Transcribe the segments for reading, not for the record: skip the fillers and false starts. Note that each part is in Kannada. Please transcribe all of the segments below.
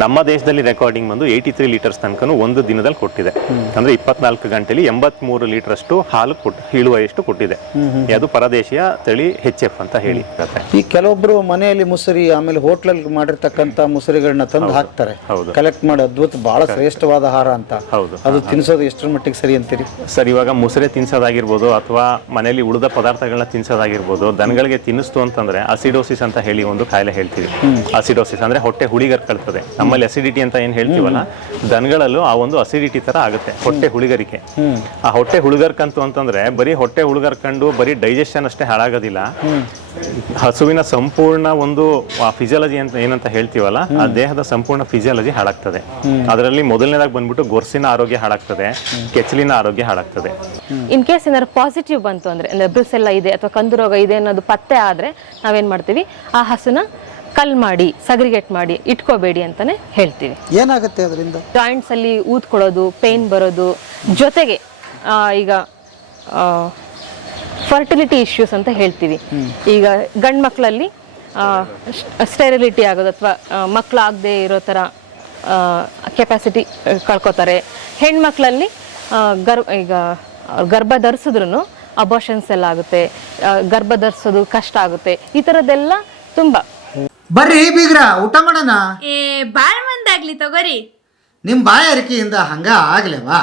ನಮ್ಮ ದೇಶದಲ್ಲಿ ರೆಕಾರ್ಡಿಂಗ್ ಬಂದು 83 ಲೀಟರ್ಸ್ ತನಕ ಒಂದು ದಿನದಲ್ಲಿ ಕೊಟ್ಟಿದೆ. ಅಂದ್ರೆ 24 ಗಂಟೆಲಿ 83 ಲೀಟರ್ ಅಷ್ಟು ಹಾಲು ಇಳುವರಿಯಷ್ಟು ಕೊಟ್ಟಿದೆ. ಅದು ಪರದೇಶೀಯ ತಳಿ HF ಅಂತ ಹೇಳಿ. ಈ ಕೆಲವೊಬ್ರು ಮನೆಯಲ್ಲಿ ಮುಸರಿ ಆಮೇಲೆ ಹೋಟ್ಲಲ್ಲಿ ಮಾಡಿರ್ತಕ್ಕಂಥ ಮುಸರಿಗಳನ್ನ ತಂದು ಹಾಕ್ತಾರೆ, ಕಲೆಕ್ಟ್ ಮಾಡಿ ಅದ್ಭುತ ಬಹಳ ಶ್ರೇಷ್ಠವಾದ ಆಹಾರ ಅಂತ. ಅದು ತಿನ್ಸೋದು ಎಷ್ಟರ ಮಟ್ಟಿಗೆ ಸರಿ ಅಂತೀರಿ ಸರ್? ಇವಾಗ ಮುಸರೆ ತಿನ್ಸೋದಾಗಿರ್ಬೋದು ಅಥವಾ ಮನೆಯಲ್ಲಿ ಉಳಿದ ಪದಾರ್ಥಗಳನ್ನ ತಿನ್ಸೋದಾಗಿರ್ಬೋದು, ದನಗಳಿಗೆ ತಿನ್ನಿಸ್ತು ಅಂತಂದ್ರೆ ಅಸಿಡೋಸಿಸ್ ಅಂತ ಹೇಳಿ ಒಂದು ಕಾಯಿಲೆ ಹೇಳ್ತೀವಿ. ಅಸಿಡೋಸಿಸ್ ಅಂದ್ರೆ ಹೊಟ್ಟೆ ಹುಳಿಗರ್ಕೊಳ್ತದೆ. ನಮ್ಮಲ್ಲಿ ಅಸಿಡಿಟಿ ಅಂತ ಏನ್ ಹೇಳ್ತೀವಲ್ಲ, ದನಗಳಲ್ಲೂ ಆ ಒಂದು ಅಸಿಡಿಟಿ ತರ ಆಗುತ್ತೆ, ಹೊಟ್ಟೆ ಹುಳಿಗರಿಕೆ. ಆ ಹೊಟ್ಟೆ ಹುಳುಗರ್ಕಂತು ಅಂತಂದ್ರೆ ಬರೀ ಹೊಟ್ಟೆ ಹುಳುಗರ್ಕೊಂಡು ಬರೀ ಡೈಜೆಷನ್ ಅಷ್ಟೇ ಹಾಳಾಗೋದಿಲ್ಲ, ಹಸುವಿನ ಸಂಪೂರ್ಣ ಒಂದು ಫಿಸಿಯಾಲಜಿ ಅಂತ ಏನಂತ ಹೇಳ್ತೀವಲ್ಲ, ಆ ದೇಹದ ಸಂಪೂರ್ಣ ಫಿಸಿಯಾಲಜಿ ಹಾಳಾಗ್ತದೆ. ಅದರಲ್ಲಿ ಮೊದಲನೇದಾಗಿ ಬಂದ್ಬಿಟ್ಟು ಗೊರ್ಸಿನ ಆರೋಗ್ಯ ಹಾಳಾಗ್ತದೆ, ಕೆಚ್ಚಲಿನ ಆರೋಗ್ಯ ಹಾಳಾಗ್ತದೆ. ಇನ್ ಕೇಸ್ ಏನಾದ್ರು ಪಾಸಿಟಿವ್ ಬಂತು ಅಂದ್ರೆ ಬ್ರುಸೆಲ್ಲ ಇದೆ ಅಥವಾ ಕಂದು ರೋಗ ಇದೆ ಅನ್ನೋದು ಪತ್ತೆ ಆದ್ರೆ ನಾವೇನ್ ಮಾಡ್ತೀವಿ, ಆ ಹಸುನ ಕಲ್ ಮಾಡಿ ಸಗ್ರಿಗೇಟ್ ಮಾಡಿ ಇಟ್ಕೋಬೇಡಿ ಅಂತಾನೆ ಹೇಳ್ತೀವಿ. ಏನಾಗುತ್ತೆ ಅದರಿಂದ? ಜಾಯಿಂಟ್ಸ್ ಅಲ್ಲಿ ಊದ್ಕೊಳ್ಳೋದು, ಪೇನ್ ಬರೋದು, ಜೊತೆಗೆ ಈಗ ಫರ್ಟಿಲಿಟಿ ಇಶ್ಯೂಸ್ ಅಂತ ಹೇಳ್ತೀವಿ. ಈಗ ಗಂಡು ಮಕ್ಕಳಲ್ಲಿ ಸ್ಟೆರಿಲಿಟಿ ಆಗೋದು ಅಥವಾ ಮಕ್ಕಳಾಗದೆ ಇರೋ ಥರ ಕೆಪಾಸಿಟಿ ಕಳ್ಕೊತಾರೆ. ಹೆಣ್ಮಕ್ಳಲ್ಲಿ ಈಗ ಗರ್ಭ ಧರಿಸಿದ್ರು ಅಬೋಷನ್ಸ್ ಎಲ್ಲ ಆಗುತ್ತೆ, ಗರ್ಭ ಧರಿಸೋದು ಕಷ್ಟ ಆಗುತ್ತೆ. ಈ ಥರದ್ದೆಲ್ಲ ತುಂಬ. ಬರ್ರಿ ಬೀಗ್ರ, ಊಟ ಮಾಡೋಣ. ಬಾಳ್ ಮಂದಾಗ್ಲಿ ತಗೋರಿ. ನಿಮ್ಮ ಬಾಯ ಅರಿಕೆಯಿಂದ ಹಂಗ ಆಗ್ಲೇವಾ?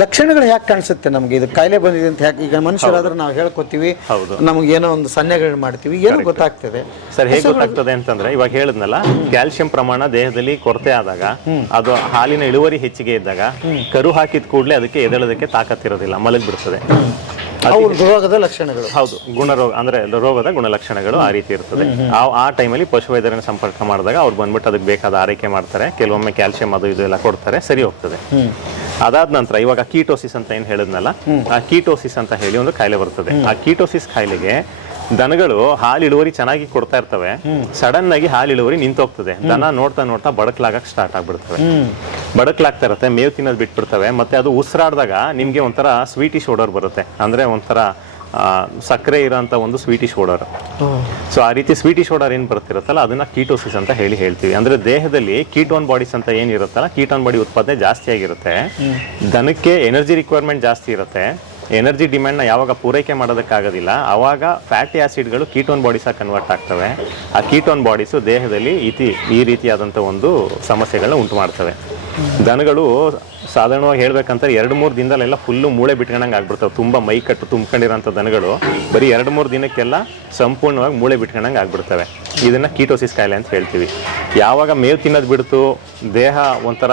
ಲಕ್ಷಣಗಳು ಯಾಕೆ ಕಾಣಿಸುತ್ತೆ ನಮ್ಗೆ ಇದು ಕಾಯಿಲೆ ಬಂದಿದೆ ಅಂತ? ಯಾಕೆ ಈಗ ಮನುಷ್ಯರಾದ್ರೆ ನಾವು ಹೇಳ್ಕೊತೀವಿ, ನಮ್ಗೆ ಏನೋ ಒಂದು ಸನ್ನೆಗಳು ಮಾಡ್ತೀವಿ, ಏನೋ ಗೊತ್ತಾಗ್ತದೆ. ಸರ್ ಹೇಗೆ ಗೊತ್ತಾಗ್ತದೆ ಅಂತಂದ್ರೆ, ಇವಾಗ ಹೇಳಿದ್ನಲ್ಲ, ಕ್ಯಾಲ್ಸಿಯಂ ಪ್ರಮಾಣ ದೇಹದಲ್ಲಿ ಕೊರತೆ ಆದಾಗ, ಅದು ಹಾಲಿನ ಇಳುವರಿ ಹೆಚ್ಚಿಗೆ ಇದ್ದಾಗ ಕರು ಹಾಕಿದ ಕೂಡಲೇ ಅದಕ್ಕೆ ಎದ್ದೇಳೋದಕ್ಕೆ ತಾಕತ್ತಿರೋದಿಲ್ಲ, ಮಲಗಿ ಬಿಡ್ತದೆ. ರೋಗದ ಲಕ್ಷಣಗಳು. ಹೌದು, ಗುಣರೋಗ ಅಂದ್ರೆ ರೋಗದ ಗುಣಲಕ್ಷಣಗಳು ಆ ರೀತಿ ಇರ್ತದೆ. ಆ ಟೈಮಲ್ಲಿ ಪಶುವೈದ್ಯರನ್ನ ಸಂಪರ್ಕ ಮಾಡಿದಾಗ ಅವ್ರು ಬಂದ್ಬಿಟ್ಟು ಅದಕ್ಕೆ ಬೇಕಾದ ಆರೈಕೆ ಮಾಡ್ತಾರೆ. ಕೆಲವೊಮ್ಮೆ ಕ್ಯಾಲ್ಸಿಯಂ ಅದು ಇದು ಎಲ್ಲ ಕೊಡ್ತಾರೆ, ಸರಿ ಹೋಗ್ತದೆ. ಅದಾದ ನಂತರ ಇವಾಗ ಕೀಟೋಸಿಸ್ ಅಂತ ಏನ್ ಹೇಳಿದ್ನಲ್ಲ, ಆ ಕೀಟೋಸಿಸ್ ಅಂತ ಹೇಳಿ ಒಂದು ಕಾಯಿಲೆ ಬರ್ತದೆ. ಆ ಕೀಟೋಸಿಸ್ ಕಾಯಿಲೆಗೆ ದನಗಳು ಹಾಲು ಇಳುವರಿ ಚೆನ್ನಾಗಿ ಕೊಡ್ತಾ ಇರ್ತವೆ, ಸಡನ್ ಆಗಿ ಹಾಲು ಇಳುವರಿ ನಿಂತೋಗ್ತದೆ. ದನ ನೋಡ್ತಾ ನೋಡ್ತಾ ಬಡಕ್ಲಾಗಕ್ ಸ್ಟಾರ್ಟ್ ಆಗ್ಬಿಡ್ತವೆ, ಬಡಕ್ಲಾಗ್ತಾ ಇರುತ್ತೆ, ಮೇವು ತಿನ್ನೋದು ಬಿಟ್ಬಿಡ್ತವೆ. ಮತ್ತೆ ಅದು ಉಸಿರಾಡ್ದಾಗ ನಿಮ್ಗೆ ಒಂಥರ ಸ್ವೀಟಿಶ್ ಓಡರ್ ಬರುತ್ತೆ, ಅಂದ್ರೆ ಒಂಥರ ಸಕ್ಕರೆ ಇರೋಂಥ ಒಂದು ಸ್ವೀಟಿಶ್ ಓಡರ್. ಸೊ ಆ ರೀತಿ ಸ್ವೀಟಿಶ್ ಓಡರ್ ಏನ್ ಬರ್ತಿರುತ್ತಲ್ಲ, ಅದನ್ನ ಕೀಟೋಸಿಸ್ ಅಂತ ಹೇಳ್ತೀವಿ. ಅಂದ್ರೆ ದೇಹದಲ್ಲಿ ಕೀಟೋನ್ ಬಾಡೀಸ್ ಅಂತ ಏನಿರುತ್ತಲ್ಲ, ಕೀಟೋನ್ ಬಾಡಿ ಉತ್ಪಾದನೆ ಜಾಸ್ತಿ ಆಗಿರುತ್ತೆ, ದನಕ್ಕೆ ಎನರ್ಜಿ ರಿಕ್ವೈರ್ಮೆಂಟ್ ಜಾಸ್ತಿ ಇರುತ್ತೆ. ಎನರ್ಜಿ ಡಿಮ್ಯಾಂಡ್ನ ಯಾವಾಗ ಪೂರೈಕೆ ಮಾಡೋದಕ್ಕಾಗೋದಿಲ್ಲ, ಆವಾಗ ಫ್ಯಾಟಿ ಆಸಿಡ್ಗಳು ಕೀಟೋನ್ ಬಾಡೀಸಾಗಿ ಕನ್ವರ್ಟ್ ಆಗ್ತವೆ. ಆ ಕೀಟೋನ್ ಬಾಡೀಸು ದೇಹದಲ್ಲಿ ಈ ರೀತಿಯಾದಂಥ ಒಂದು ಸಮಸ್ಯೆಗಳನ್ನ ಉಂಟು ಮಾಡ್ತವೆ. ದನಗಳು ಸಾಧಾರಣವಾಗಿ ಹೇಳ್ಬೇಕಂತಾರೆ 2-3 ದಿನದಲ್ಲೆಲ್ಲ ಫುಲ್ಲು ಮೂಳೆ ಬಿಟ್ಕೊಂಡಂಗೆ ಆಗ್ಬಿಡ್ತಾವೆ. ತುಂಬ ಮೈಕಟ್ಟು ತುಂಬ್ಕೊಂಡಿರೋಂಥ ದನಗಳು ಬರೀ 2-3 ದಿನಕ್ಕೆಲ್ಲ ಸಂಪೂರ್ಣವಾಗಿ ಮೂಳೆ ಬಿಟ್ಕೊಂಡಂಗೆ ಆಗ್ಬಿಡ್ತವೆ. ಇದನ್ನ ಕೀಟೋಸಿಸ್ ಕಾಯಿಲೆ ಅಂತ ಹೇಳ್ತೀವಿ. ಯಾವಾಗ ಮೇವು ತಿನ್ನೋದು ಬಿಡ್ತು, ದೇಹ ಒಂಥರ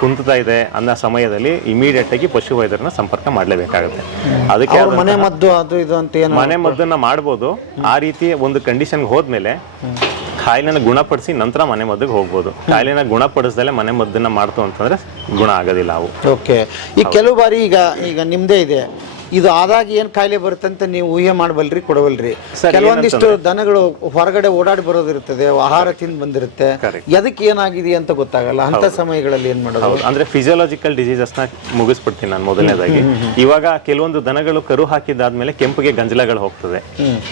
ಕುಂತ್ತಾ ಇದೆ ಅನ್ನೋ ಸಮಯದಲ್ಲಿ ಇಮಿಡಿಯೇಟ್ ಆಗಿ ಪಶುವೈದ್ಯರನ್ನ ಸಂಪರ್ಕ ಮಾಡಲೇಬೇಕಾಗುತ್ತೆ. ಅದಕ್ಕೆ ಮನೆ ಮದ್ದು ಅದು ಇದು ಅಂತ ಮನೆ ಮದ್ದನ್ನ ಮಾಡ್ಬೋದು. ಆ ರೀತಿ ಒಂದು ಕಂಡೀಷನ್ಗೆ ಹೋದ್ಮೇಲೆ ಕಾಯಿಲೆನ ಗುಣಪಡಿಸಿ ನಂತರ ಮನೆ ಮದ್ದಿಗೆ ಹೋಗ್ಬೋದು. ಕಾಯಿಲೆನ ಗುಣಪಡಿಸ್ದಲೆ ಮನೆ ಮದ್ದನ್ನ ಮಾಡ್ತು ಅಂತಂದ್ರೆ ಗುಣ ಆಗೋದಿಲ್ಲ ಅವು. ಓಕೆ. ಈ ಕೆಲವು ಬಾರಿ ಈಗ ನಿಮ್ದೇ ಇದೆ, ಇದು ಆದಾಗ ಏನ್ ಕಾಯಿಲೆ ಬರುತ್ತೆ ಅಂತ ನೀವು ಊಹೆ ಮಾಡಬಲ್ರಿ, ಕೊಡವಲ್ರಿ? ಕೆಲವೊಂದಿಷ್ಟು ದನಗಳು ಹೊರಗಡೆ ಓಡಾಡಿ ಬರೋದಿರ್ತದೆ, ಆಹಾರ ತಿಂದು ಬಂದಿರುತ್ತೆ, ಎದಕ್ಕೆ ಏನಾಗಿದೆ ಅಂತ ಗೊತ್ತಾಗಲ್ಲ. ಅಂತ ಸಮಯಗಳಲ್ಲಿ ಏನ್ ಮಾಡೋದು? ಅಂದ್ರೆ ಫಿಸಿಯಾಲಜಿಕಲ್ ಡಿಸೀಸಸ್ ನ ಮುಗಿಸ್ಬಿಡ್ತೀನಿ ನಾನು ಮೊದಲನೇದಾಗಿ. ಇವಾಗ ಕೆಲವೊಂದು ದನಗಳು ಕರು ಹಾಕಿದಾದ್ಮೇಲೆ ಕೆಂಪಿಗೆ ಗಂಜಲಗಳು ಹೋಗ್ತದೆ,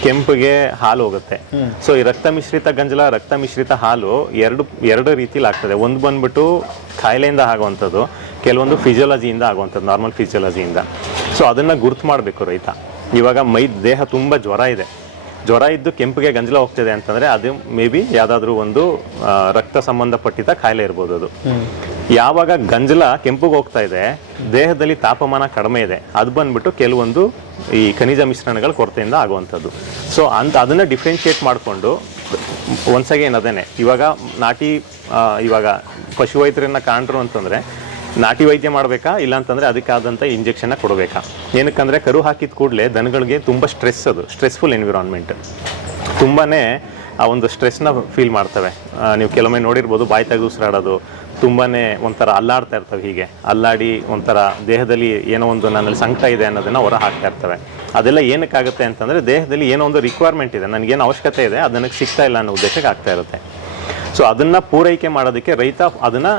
ಕೆಂಪಿಗೆ ಹಾಲು ಹೋಗುತ್ತೆ. ಸೊ ಈ ರಕ್ತ ಮಿಶ್ರಿತ ಗಂಜಲ, ರಕ್ತ ಮಿಶ್ರಿತ ಹಾಲು ಎರಡು ರೀತಿಲಿ ಆಗ್ತದೆ. ಒಂದು ಬಂದ್ಬಿಟ್ಟು ಕಾಯಿಲೆಯಿಂದ ಆಗುವಂಥದ್ದು, ಕೆಲವೊಂದು ಫಿಸಿಯಾಲಜಿಯಿಂದ ಆಗುವಂಥದ್ದು, ನಾರ್ಮಲ್ ಫಿಸಿಯಾಲಜಿಯಿಂದ. ಸೊ ಅದನ್ನ ಗುರ್ತು ಮಾಡಬೇಕು ರೈತ. ಇವಾಗ ದೇಹ ತುಂಬ ಜ್ವರ ಇದ್ದು ಕೆಂಪಿಗೆ ಗಂಜಲ ಹೋಗ್ತಿದೆ ಅಂತಂದ್ರೆ ಅದು ಮೇ ಬಿ ಯಾವ್ದಾದ್ರು ಒಂದು ರಕ್ತ ಸಂಬಂಧಪಟ್ಟಿದ್ದ ಕಾಯಿಲೆ ಇರ್ಬೋದು. ಅದು ಯಾವಾಗ ಗಂಜಲ ಕೆಂಪಿಗೆ ಹೋಗ್ತಾ ಇದೆ, ದೇಹದಲ್ಲಿ ತಾಪಮಾನ ಕಡಿಮೆ ಇದೆ, ಅದು ಬಂದ್ಬಿಟ್ಟು ಕೆಲವೊಂದು ಈ ಖನಿಜ ಮಿಶ್ರಣಗಳ ಕೊರತೆಯಿಂದ ಆಗುವಂಥದ್ದು. ಸೊ ಅದನ್ನ ಡಿಫ್ರೆನ್ಶಿಯೇಟ್ ಮಾಡಿಕೊಂಡು ಒನ್ಸ್ ಅಗೇನ್ ಅದೇನೆ, ಇವಾಗ ಇವಾಗ ಪಶುವೈದ್ಯರನ್ನ ಕಾಣ್ರು ಅಂತಂದ್ರೆ ನಾಟಿ ವೈದ್ಯ ಮಾಡಬೇಕಾ, ಇಲ್ಲ ಅಂತಂದ್ರೆ ಅದಕ್ಕಾದಂಥ ಇಂಜೆಕ್ಷನ್ನ ಕೊಡಬೇಕಾ? ಏನಕ್ಕಂದ್ರೆ ಕರು ಹಾಕಿದ ಕೂಡಲೇ ದನಗಳಿಗೆ ತುಂಬ ಸ್ಟ್ರೆಸ್ಫುಲ್ ಎನ್ವಿರಾನ್ಮೆಂಟ್, ತುಂಬಾನೇ ಆ ಒಂದು ಸ್ಟ್ರೆಸ್ನ ಫೀಲ್ ಮಾಡ್ತವೆ. ನೀವು ಕೆಲವೊಮ್ಮೆ ನೋಡಿರ್ಬೋದು, ಬಾಯಿ ತೆಗೆದು ಉಸಿರಾಡೋದು, ತುಂಬಾನೇ ಒಂಥರ ಅಲ್ಲಾಡ್ತಾ ಇರ್ತವೆ. ಹೀಗೆ ಅಲ್ಲಾಡಿ ಒಂಥರ ದೇಹದಲ್ಲಿ ಏನೋ ಒಂದು ನನ್ನಲ್ಲಿ ಸಂಕಟ ಇದೆ ಅನ್ನೋದನ್ನ ಹೊರ ಹಾಕ್ತಾ ಇರ್ತವೆ. ಅದೆಲ್ಲ ಏನಕ್ಕಾಗುತ್ತೆ ಅಂತಂದ್ರೆ ದೇಹದಲ್ಲಿ ಏನೋ ಒಂದು ರಿಕ್ವೈರ್ಮೆಂಟ್ ಇದೆ, ನನಗೇನು ಅವಶ್ಯಕತೆ ಇದೆ, ಅದು ನನಗೆ ಸಿಗ್ತಾ ಇಲ್ಲ ಅನ್ನೋ ಉದ್ದೇಶಕ್ಕೆ ಆಗ್ತಾ ಇರುತ್ತೆ. ಸೊ ಅದನ್ನ ಪೂರೈಕೆ ಮಾಡೋದಕ್ಕೆ ರೈತ ಅದನ್ನ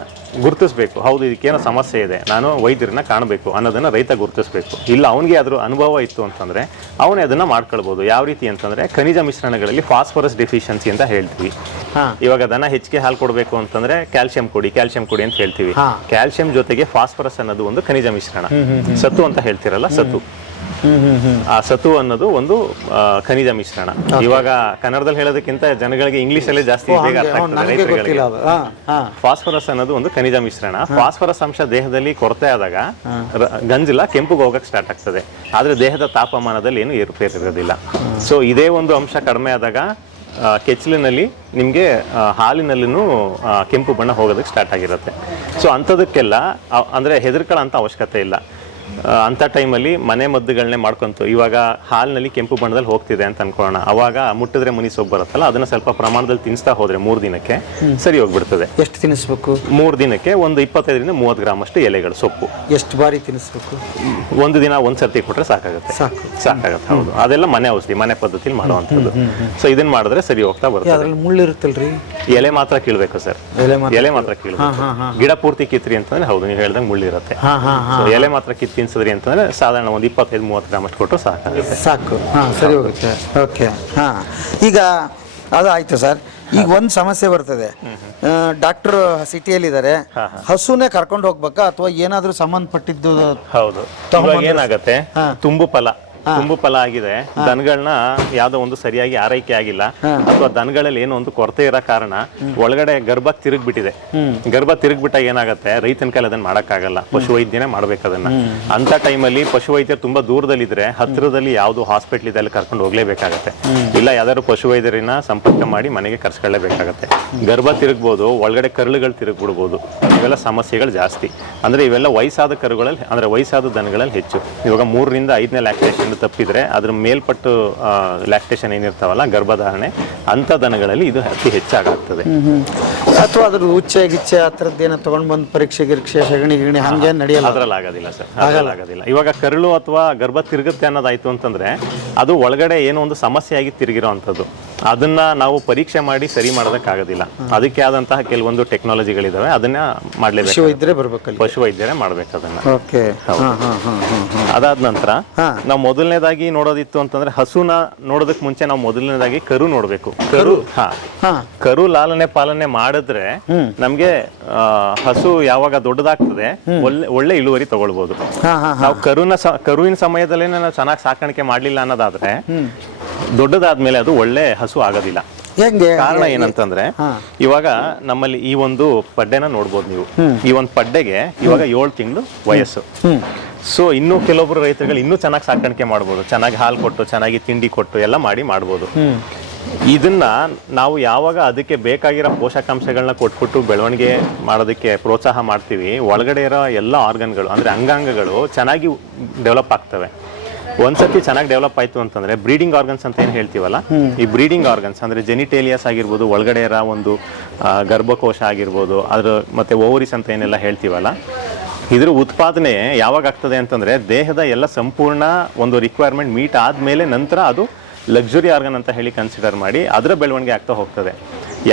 ಗುರುತಿಸ್ಬೇಕು. ಹೌದು, ಇದಕ್ಕೇನೋ ಸಮಸ್ಯೆ ಇದೆ, ನಾನು ವೈದ್ಯರನ್ನ ಕಾಣಬೇಕು ಅನ್ನೋದನ್ನ ರೈತ ಗುರುತಿಸ್ಬೇಕು. ಇಲ್ಲ ಅವನಿಗೆ ಅದ್ರ ಅನುಭವ ಇತ್ತು ಅಂತಂದ್ರೆ ಅವನೇ ಅದನ್ನ ಮಾಡ್ಕೊಳ್ಬಹುದು. ಯಾವ ರೀತಿ ಅಂತಂದ್ರೆ ಖನಿಜ ಮಿಶ್ರಣಗಳಲ್ಲಿ ಫಾಸ್ಫರಸ್ ಡೆಫಿಷಿಯನ್ಸಿ ಅಂತ ಹೇಳ್ತೀವಿ. ಇವಾಗ ದನ ಹೆಚ್ಚಿಗೆ ಹಾಲು ಕೊಡಬೇಕು ಅಂತಂದ್ರೆ ಕ್ಯಾಲ್ಸಿಯಂ ಕೊಡಿ ಅಂತ ಹೇಳ್ತೀವಿ. ಕ್ಯಾಲ್ಸಿಯಂ ಜೊತೆಗೆ ಫಾಸ್ಫರಸ್ ಅನ್ನೋದು ಒಂದು ಖನಿಜ ಮಿಶ್ರಣ. ಸತು ಅಂತ ಹೇಳ್ತಿರಲ್ಲ, ಸತು. ಆ ಸತು ಅನ್ನೋದು ಒಂದು ಖನಿಜ ಮಿಶ್ರಣ. ಇವಾಗ ಕನ್ನಡದಲ್ಲಿ ಹೇಳೋದಕ್ಕಿಂತ ಜನಗಳಿಗೆ ಇಂಗ್ಲಿಷ್ ಅಲ್ಲೇ ಜಾಸ್ತಿ ಬೇಗ ಅರ್ಥ ಆಗ್ತದೆ ರೈತರಿಗೆ. ಫಾಸ್ಫರಸ್ ಅನ್ನೋದು ಒಂದು ಖನಿಜ ಮಿಶ್ರಣ. ಫಾಸ್ಫರಸ್ ಅಂಶ ದೇಹದಲ್ಲಿ ಕೊರತೆ ಆದಾಗ ಗಂಜಲ ಕೆಂಪುಗೆ ಹೋಗಕ್ಕೆ ಸ್ಟಾರ್ಟ್ ಆಗ್ತದೆ, ಆದ್ರೆ ದೇಹದ ತಾಪಮಾನದಲ್ಲಿ ಏನು ಏರುಪೇರು ಇರೋದಿಲ್ಲ. ಸೊ ಇದೇ ಒಂದು ಅಂಶ ಕಡಿಮೆ ಆದಾಗ ಕೆಚ್ಚಲಿನಲ್ಲಿ ನಿಮಗೆ ಹಾಲಿನಲ್ಲಿನೂ ಕೆಂಪು ಬಣ್ಣ ಹೋಗೋದಕ್ಕೆ ಸ್ಟಾರ್ಟ್ ಆಗಿರುತ್ತೆ. ಸೊ ಅಂಥದಕ್ಕೆಲ್ಲ ಅಂದರೆ ಹೆದರ್ಕೊಳ್ಳೋ ಅಂಥ ಅವಶ್ಯಕತೆ ಇಲ್ಲ. ಅಂಥ ಟೈಮಲ್ಲಿ ಮನೆ ಮದ್ದುಗಳನ್ನೇ ಮಾಡ್ಕೊಂತು. ಇವಾಗ ಹಾಲಿನಲ್ಲಿ ಕೆಂಪು ಬಣ್ಣದಲ್ಲಿ ಹೋಗ್ತಿದೆ ಅಂತ ಅನ್ಕೊಳ್ಳೋಣ, ಅವಾಗ ಮುಟ್ಟಿದ್ರೆ ಮುನಿ ಸೊಪ್ಪು ಬರುತ್ತಲ್ಲ, ಅದನ್ನ ಸ್ವಲ್ಪ ಪ್ರಮಾಣದಲ್ಲಿ ತಿನ್ನಿಸ್ತಾ ಹೋದ್ರೆ 3 ದಿನಕ್ಕೆ ಸರಿ ಹೋಗ್ಬಿಡ್ತದೆ. ಎಷ್ಟು ತಿನ್ನಿಸ್ಬೇಕು? 3 ದಿನಕ್ಕೆ ಒಂದು 25ರಿಂದ 30 ಗ್ರಾಮ್ ಅಷ್ಟು ಎಲೆಗಳು, ಸೊಪ್ಪು. ಎಷ್ಟು ಬಾರಿ ತಿನ್ನಿಸ್ಬೇಕು? ಒಂದು ದಿನ ಒಂದ್ಸರ್ತಿ ಕೊಟ್ರೆ ಸಾಕಾಗುತ್ತೆ. ಹೌದು, ಅದೆಲ್ಲ ಮನೆ ಔಷಧಿ, ಮನೆ ಪದ್ಧತಿಲಿ ಮಾಡುವಂಥದ್ದು. ಸೊ ಇದನ್ನ ಮಾಡಿದ್ರೆ ಸರಿ ಹೋಗ್ತಾ ಬರ್ತದೆ. ಅದ್ರಲ್ಲಿ ಮುಳ್ಳು ಇರುತ್ತಲ್ರಿ? ಎಲೆ ಮಾತ್ರ ಕೀಳ್ಬೇಕು ಸರ್, ಎಲೆ ಮಾತ್ರ ಕೀಳ್ಬೇಕು. ಗಿಡ ಪೂರ್ತಿ ಕಿತ್ರಿ ಅಂತಂದ್ರೆ ಹೌದು, ನೀವು ಹೇಳ್ದಂಗೆ ಮುಳ್ಳು ಇರುತ್ತೆ. ಎಲೆ ಮಾತ್ರ ತಿನ್ಸಿದ್ರಿ ಅಂತಂದ್ರೆ ಸಾಧಾರಣ ಒಂದು 25-30 ಗ್ರಾಮ್ ಅಷ್ಟು ಕೊಟ್ಟರು ಸಾಕಾಗುತ್ತೆ. ಸಾಕು, ಸರಿ ಹೋಗುತ್ತೆ. ಓಕೆ, ಈಗ ಅದು ಆಯ್ತು ಸರ್. ಈಗ ಒಂದು ಸಮಸ್ಯೆ ಬರ್ತದೆ, ಡಾಕ್ಟರ್ ಸಿಟಿಯಲ್ಲಿದ್ದಾರೆ, ಹಸುನೇ ಕರ್ಕೊಂಡು ಹೋಗ್ಬೇಕಾ ಅಥವಾ ಏನಾದ್ರೂ ಸಂಬಂಧಪಟ್ಟಿದ್ದು? ಹೌದು, ಏನಾಗತ್ತೆ, ತುಂಬು ಫಲ ಆಗಿದೆ, ದನಗಳನ್ನ ಯಾವ್ದೋ ಒಂದು ಸರಿಯಾಗಿ ಆರೈಕೆ ಆಗಿಲ್ಲ, ಅಥವಾ ದನಗಳಲ್ಲಿ ಏನೋ ಒಂದು ಕೊರತೆ ಇರೋ ಕಾರಣ ಒಳಗಡೆ ಗರ್ಭ ತಿರುಗ್ಬಿಟ್ಟಿದೆ. ಗರ್ಭ ತಿರುಗ್ಬಿಟ್ಟಾಗ ಏನಾಗುತ್ತೆ, ರೈತನ ಕೈಲಿ ಅದನ್ನ ಮಾಡಕ್ಕಾಗಲ್ಲ, ಪಶುವೈದ್ಯನೇ ಮಾಡ್ಬೇಕು ಅದನ್ನ. ಅಂತ ಟೈಮಲ್ಲಿ ಪಶುವೈದ್ಯರು ತುಂಬಾ ದೂರದಲ್ಲಿದ್ರೆ ಹತ್ತಿರದಲ್ಲಿ ಯಾವ್ದು ಹಾಸ್ಪಿಟ್ಲ್ ಇದೆ ಅಲ್ಲಿ ಕರ್ಕೊಂಡು ಹೋಗ್ಲೇಬೇಕಾಗತ್ತೆ. ಇಲ್ಲ ಯಾವ್ದಾದ್ರು ಪಶುವೈದ್ಯರನ್ನ ಸಂಪರ್ಕ ಮಾಡಿ ಮನೆಗೆ ಕರ್ಸ್ಕೊಳ್ಳೇಬೇಕಾಗತ್ತೆ. ಗರ್ಭ ತಿರುಗ್ಬೋದು, ಒಳಗಡೆ ಕರುಳುಗಳು ತಿರುಗ್ಬಿಡ್ಬೋದು. ಇವೆಲ್ಲ ಸಮಸ್ಯೆಗಳು ಜಾಸ್ತಿ. ಅಂದ್ರೆ ಇವೆಲ್ಲ ವಯಸ್ಸಾದ ಕರುಗಳಲ್ಲಿ, ಅಂದ್ರೆ ವಯಸ್ಸಾದ ದನಗಳಲ್ಲಿ ಹೆಚ್ಚು. ಇವಾಗ 3ರಿಂದ 5ನೇ ಲ್ಯಾಕ್ಟೇಷನ್ ತಪ್ಪಿದ್ರೆ ಅದ್ರ ಮೇಲ್ಪಟ್ಟು ಲ್ಯಾಕ್ಟೇಷನ್ ಏನಿರ್ತಾವಲ್ಲ, ಗರ್ಭಧಾರಣೆ, ಅಂತ ದನಗಳಲ್ಲಿ ಇದು ಅತಿ ಹೆಚ್ಚಾಗ್ತದೆ. ಅಥವಾ ಅದ್ರ ಉಚ್ಚೆ ಗಿಚ್ಚೆ ಆ ಥರದ್ದೇನೋ ತಗೊಂಡ್ ಬಂದು ಪರೀಕ್ಷೆ ಸಗಣಿ ಹಂಗೆ ನಡೆಯಲ್ಲ? ಅದ್ರಲ್ಲಿ ಆಗೋದಿಲ್ಲ ಸರ್, ಅದ್ರಲ್ಲಿ ಆಗೋದಿಲ್ಲ. ಇವಾಗ ಕರುಳು ಅಥವಾ ಗರ್ಭ ತಿರುಗುತ್ತೆ ಅನ್ನೋದಾಯ್ತು ಅಂತಂದ್ರೆ ಅದು ಒಳಗಡೆ ಏನೋ ಒಂದು ಸಮಸ್ಯೆಯಾಗಿ ತಿರುಗಿರೋ ಅಂಥದ್ದು. ಅದನ್ನ ನಾವು ಪರೀಕ್ಷೆ ಮಾಡಿ ಸರಿ ಮಾಡೋದಕ್ಕಾಗೋದಿಲ್ಲ. ಅದಕ್ಕೆ ಆದಂತಹ ಕೆಲವೊಂದು ಟೆಕ್ನಾಲಜಿಗಳಿದಾವೆ, ಅದನ್ನ ಮಾಡ್ಲೇಬೇಕು. ಪಶುವೈದ್ಯರೇ ಮಾಡ್ಬೇಕು ಅದನ್ನ. ಅದಾದ ನಂತರ ನಾವು ಮೊದಲನೇದಾಗಿ ನೋಡೋದಿತ್ತು ಅಂತಂದ್ರೆ, ಹಸುನ ನೋಡೋದಕ್ ಮುಂಚೆ ನಾವು ಮೊದಲನೇದಾಗಿ ಕರು ನೋಡ್ಬೇಕು. ಕರು ಲಾಲನೆ ಪಾಲನೆ ಮಾಡಿದ್ರೆ ನಮ್ಗೆ ಹಸು ಯಾವಾಗ ದೊಡ್ಡದಾಗ್ತದೆ ಒಳ್ಳೆ ಇಳುವರಿ ತಗೊಳ್ಬಹುದು. ನಾವು ಕರುವಿನ ಸಮಯದಲ್ಲೇ ನಾವು ಚೆನ್ನಾಗಿ ಸಾಕಾಣಿಕೆ ಮಾಡ್ಲಿಲ್ಲ ಅನ್ನೋದಾದ್ರೆ ದೊಡ್ಡದಾದ್ಮೇಲೆ ಅದು ಒಳ್ಳೆ ಹಸು ಆಗೋದಿಲ್ಲ. ಕಾರಣ ಏನಂತಂದ್ರೆ, ಇವಾಗ ನಮ್ಮಲ್ಲಿ ಈ ಒಂದು ಪಡ್ಡೆನ ನೋಡ್ಬೋದು ನೀವು. ಈ ಒಂದು ಪಡ್ಡೆಗೆ ಇವಾಗ 7 ತಿಂಗಳು ವಯಸ್ಸು. ಸೊ ಇನ್ನು ಕೆಲವೊಬ್ರು ರೈತರುಗಳು ಇನ್ನೂ ಚೆನ್ನಾಗಿ ಸಾಕಾಣಿಕೆ ಮಾಡ್ಬೋದು, ಚೆನ್ನಾಗಿ ಹಾಲು ಕೊಟ್ಟು, ಚೆನ್ನಾಗಿ ತಿಂಡಿ ಕೊಟ್ಟು ಎಲ್ಲ ಮಾಡ್ಬೋದು. ಇದನ್ನ ನಾವು ಯಾವಾಗ ಅದಕ್ಕೆ ಬೇಕಾಗಿರೋ ಪೋಷಕಾಂಶಗಳನ್ನ ಕೊಟ್ಬಿಟ್ಟು ಬೆಳವಣಿಗೆ ಮಾಡೋದಕ್ಕೆ ಪ್ರೋತ್ಸಾಹ ಮಾಡ್ತೀವಿ, ಒಳಗಡೆ ಇರೋ ಎಲ್ಲ ಆರ್ಗನ್ಗಳು ಅಂದ್ರೆ ಅಂಗಾಂಗಗಳು ಚೆನ್ನಾಗಿ ಡೆವಲಪ್ ಆಗ್ತವೆ. ಒಂದ್ಸತಿ ಚೆನ್ನಾಗಿ ಡೆವಲಪ್ ಆಯ್ತು ಅಂತಂದ್ರೆ ಬ್ರೀಡಿಂಗ್ ಆರ್ಗನ್ಸ್ ಅಂತ ಏನು ಹೇಳ್ತೀವಲ್ಲ, ಈ ಬ್ರೀಡಿಂಗ್ ಆರ್ಗನ್ಸ್ ಅಂದ್ರೆ ಜೆನಿಟೇಲಿಯಸ್ ಆಗಿರ್ಬೋದು, ಒಳಗಡೆ ಇರೋ ಒಂದು ಗರ್ಭಕೋಶ ಆಗಿರ್ಬೋದು, ಅದ್ರ ಮತ್ತೆ ಓವರಿಸ್ ಅಂತ ಏನೆಲ್ಲ ಹೇಳ್ತೀವಲ್ಲ, ಇದ್ರ ಉತ್ಪಾದನೆ ಯಾವಾಗ ಆಗ್ತದೆ ಅಂತಂದ್ರೆ ದೇಹದ ಎಲ್ಲ ಸಂಪೂರ್ಣ ಒಂದು ರಿಕ್ವೈರ್ಮೆಂಟ್ ಮೀಟ್ ಆದ್ಮೇಲೆ ನಂತರ ಅದು ಲಕ್ಸುರಿ ಆರ್ಗನ್ ಅಂತ ಹೇಳಿ ಕನ್ಸಿಡರ್ ಮಾಡಿ ಅದರ ಬೆಳವಣಿಗೆ ಆಗ್ತಾ ಹೋಗ್ತದೆ.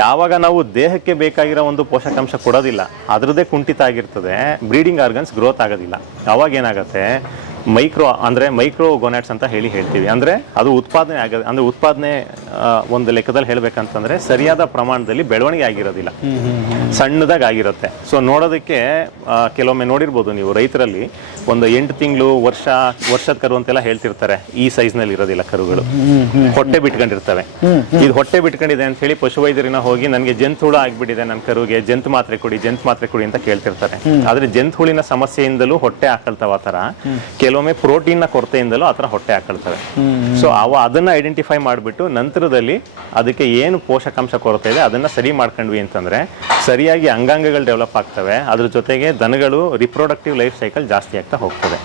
ಯಾವಾಗ ನಾವು ದೇಹಕ್ಕೆ ಬೇಕಾಗಿರೋ ಒಂದು ಪೋಷಕಾಂಶ ಕೊಡೋದಿಲ್ಲ, ಅದರದ್ದೇ ಕುಂಠಿತ ಆಗಿರ್ತದೆ, ಬ್ರೀಡಿಂಗ್ ಆರ್ಗನ್ಸ್ ಗ್ರೋತ್ ಆಗೋದಿಲ್ಲ. ಅವಾಗ ಏನಾಗುತ್ತೆ, ಮೈಕ್ರೋ ಗೊನಾಟ್ಸ್ ಅಂತ ಹೇಳ್ತೀವಿ. ಅಂದ್ರೆ ಅದು ಉತ್ಪಾದನೆ ಆಗೋದು, ಅಂದ್ರೆ ಉತ್ಪಾದನೆ ಒಂದು ಲೆಕ್ಕದಲ್ಲಿ ಹೇಳ್ಬೇಕಂತಂದ್ರೆ ಸರಿಯಾದ ಪ್ರಮಾಣದಲ್ಲಿ ಬೆಳವಣಿಗೆ ಆಗಿರೋದಿಲ್ಲ, ಸಣ್ಣದಾಗಿ ಆಗಿರುತ್ತೆ. ಸೊ ನೋಡೋದಕ್ಕೆ ಕೆಲವೊಮ್ಮೆ ನೋಡಿರ್ಬೋದು ನೀವು, ರೈತರಲ್ಲಿ ಒಂದು 8 ತಿಂಗಳು ವರ್ಷದ ಕರು ಅಂತೆಲ್ಲ ಹೇಳ್ತಿರ್ತಾರೆ. ಈ ಸೈಜ್ ನಲ್ಲಿ ಇರೋದಿಲ್ಲ ಕರುಗಳು, ಹೊಟ್ಟೆ ಬಿಟ್ಕೊಂಡಿರ್ತವೆ. ಇದು ಹೊಟ್ಟೆ ಬಿಟ್ಕೊಂಡಿದೆ ಅಂತ ಹೇಳಿ ಪಶುವೈದ್ಯರಿನ ಹೋಗಿ ನನಗೆ ಜಂತು ಹುಳ ಆಗ್ಬಿಟ್ಟಿದೆ ನನ್ನ ಕರುಗೆ, ಜಂತು ಮಾತ್ರೆ ಕೊಡಿ ಅಂತ ಕೇಳ್ತಿರ್ತಾರೆ. ಆದ್ರೆ ಜಂತು ಹುಳಿನ ಸಮಸ್ಯೆಯಿಂದಲೂ ಹೊಟ್ಟೆ ಹಾಕೊಳ್ತಾವ. ಆ ತರ ಕೆಲವೊಮ್ಮೆ ಪ್ರೋಟೀನ್ ನ ಕೊರತೆಯಿಂದಲೂ ಆತರ ಹೊಟ್ಟೆ ಹಾಕೊಳ್ತವೆ. ಸೊ ಅದನ್ನ ಐಡೆಂಟಿಫೈ ಮಾಡಿಬಿಟ್ಟು ನಂತರದಲ್ಲಿ ಅದಕ್ಕೆ ಏನು ಪೋಷಕಾಂಶ ಕೊರತೆ ಇದೆ ಅದನ್ನ ಸರಿ ಮಾಡ್ಕೊಂಡ್ವಿ ಅಂತಂದ್ರೆ ಸರಿಯಾಗಿ ಅಂಗಾಂಗಗಳು ಡೆವಲಪ್ ಆಗ್ತವೆ. ಅದ್ರ ಜೊತೆಗೆ ದನಗಳು ರಿಪ್ರೊಡಕ್ಟಿವ್ ಲೈಫ್ ಸೈಕಲ್ ಜಾಸ್ತಿ ಆಗ್ತಾ ಹೋಗ್ತದೆ.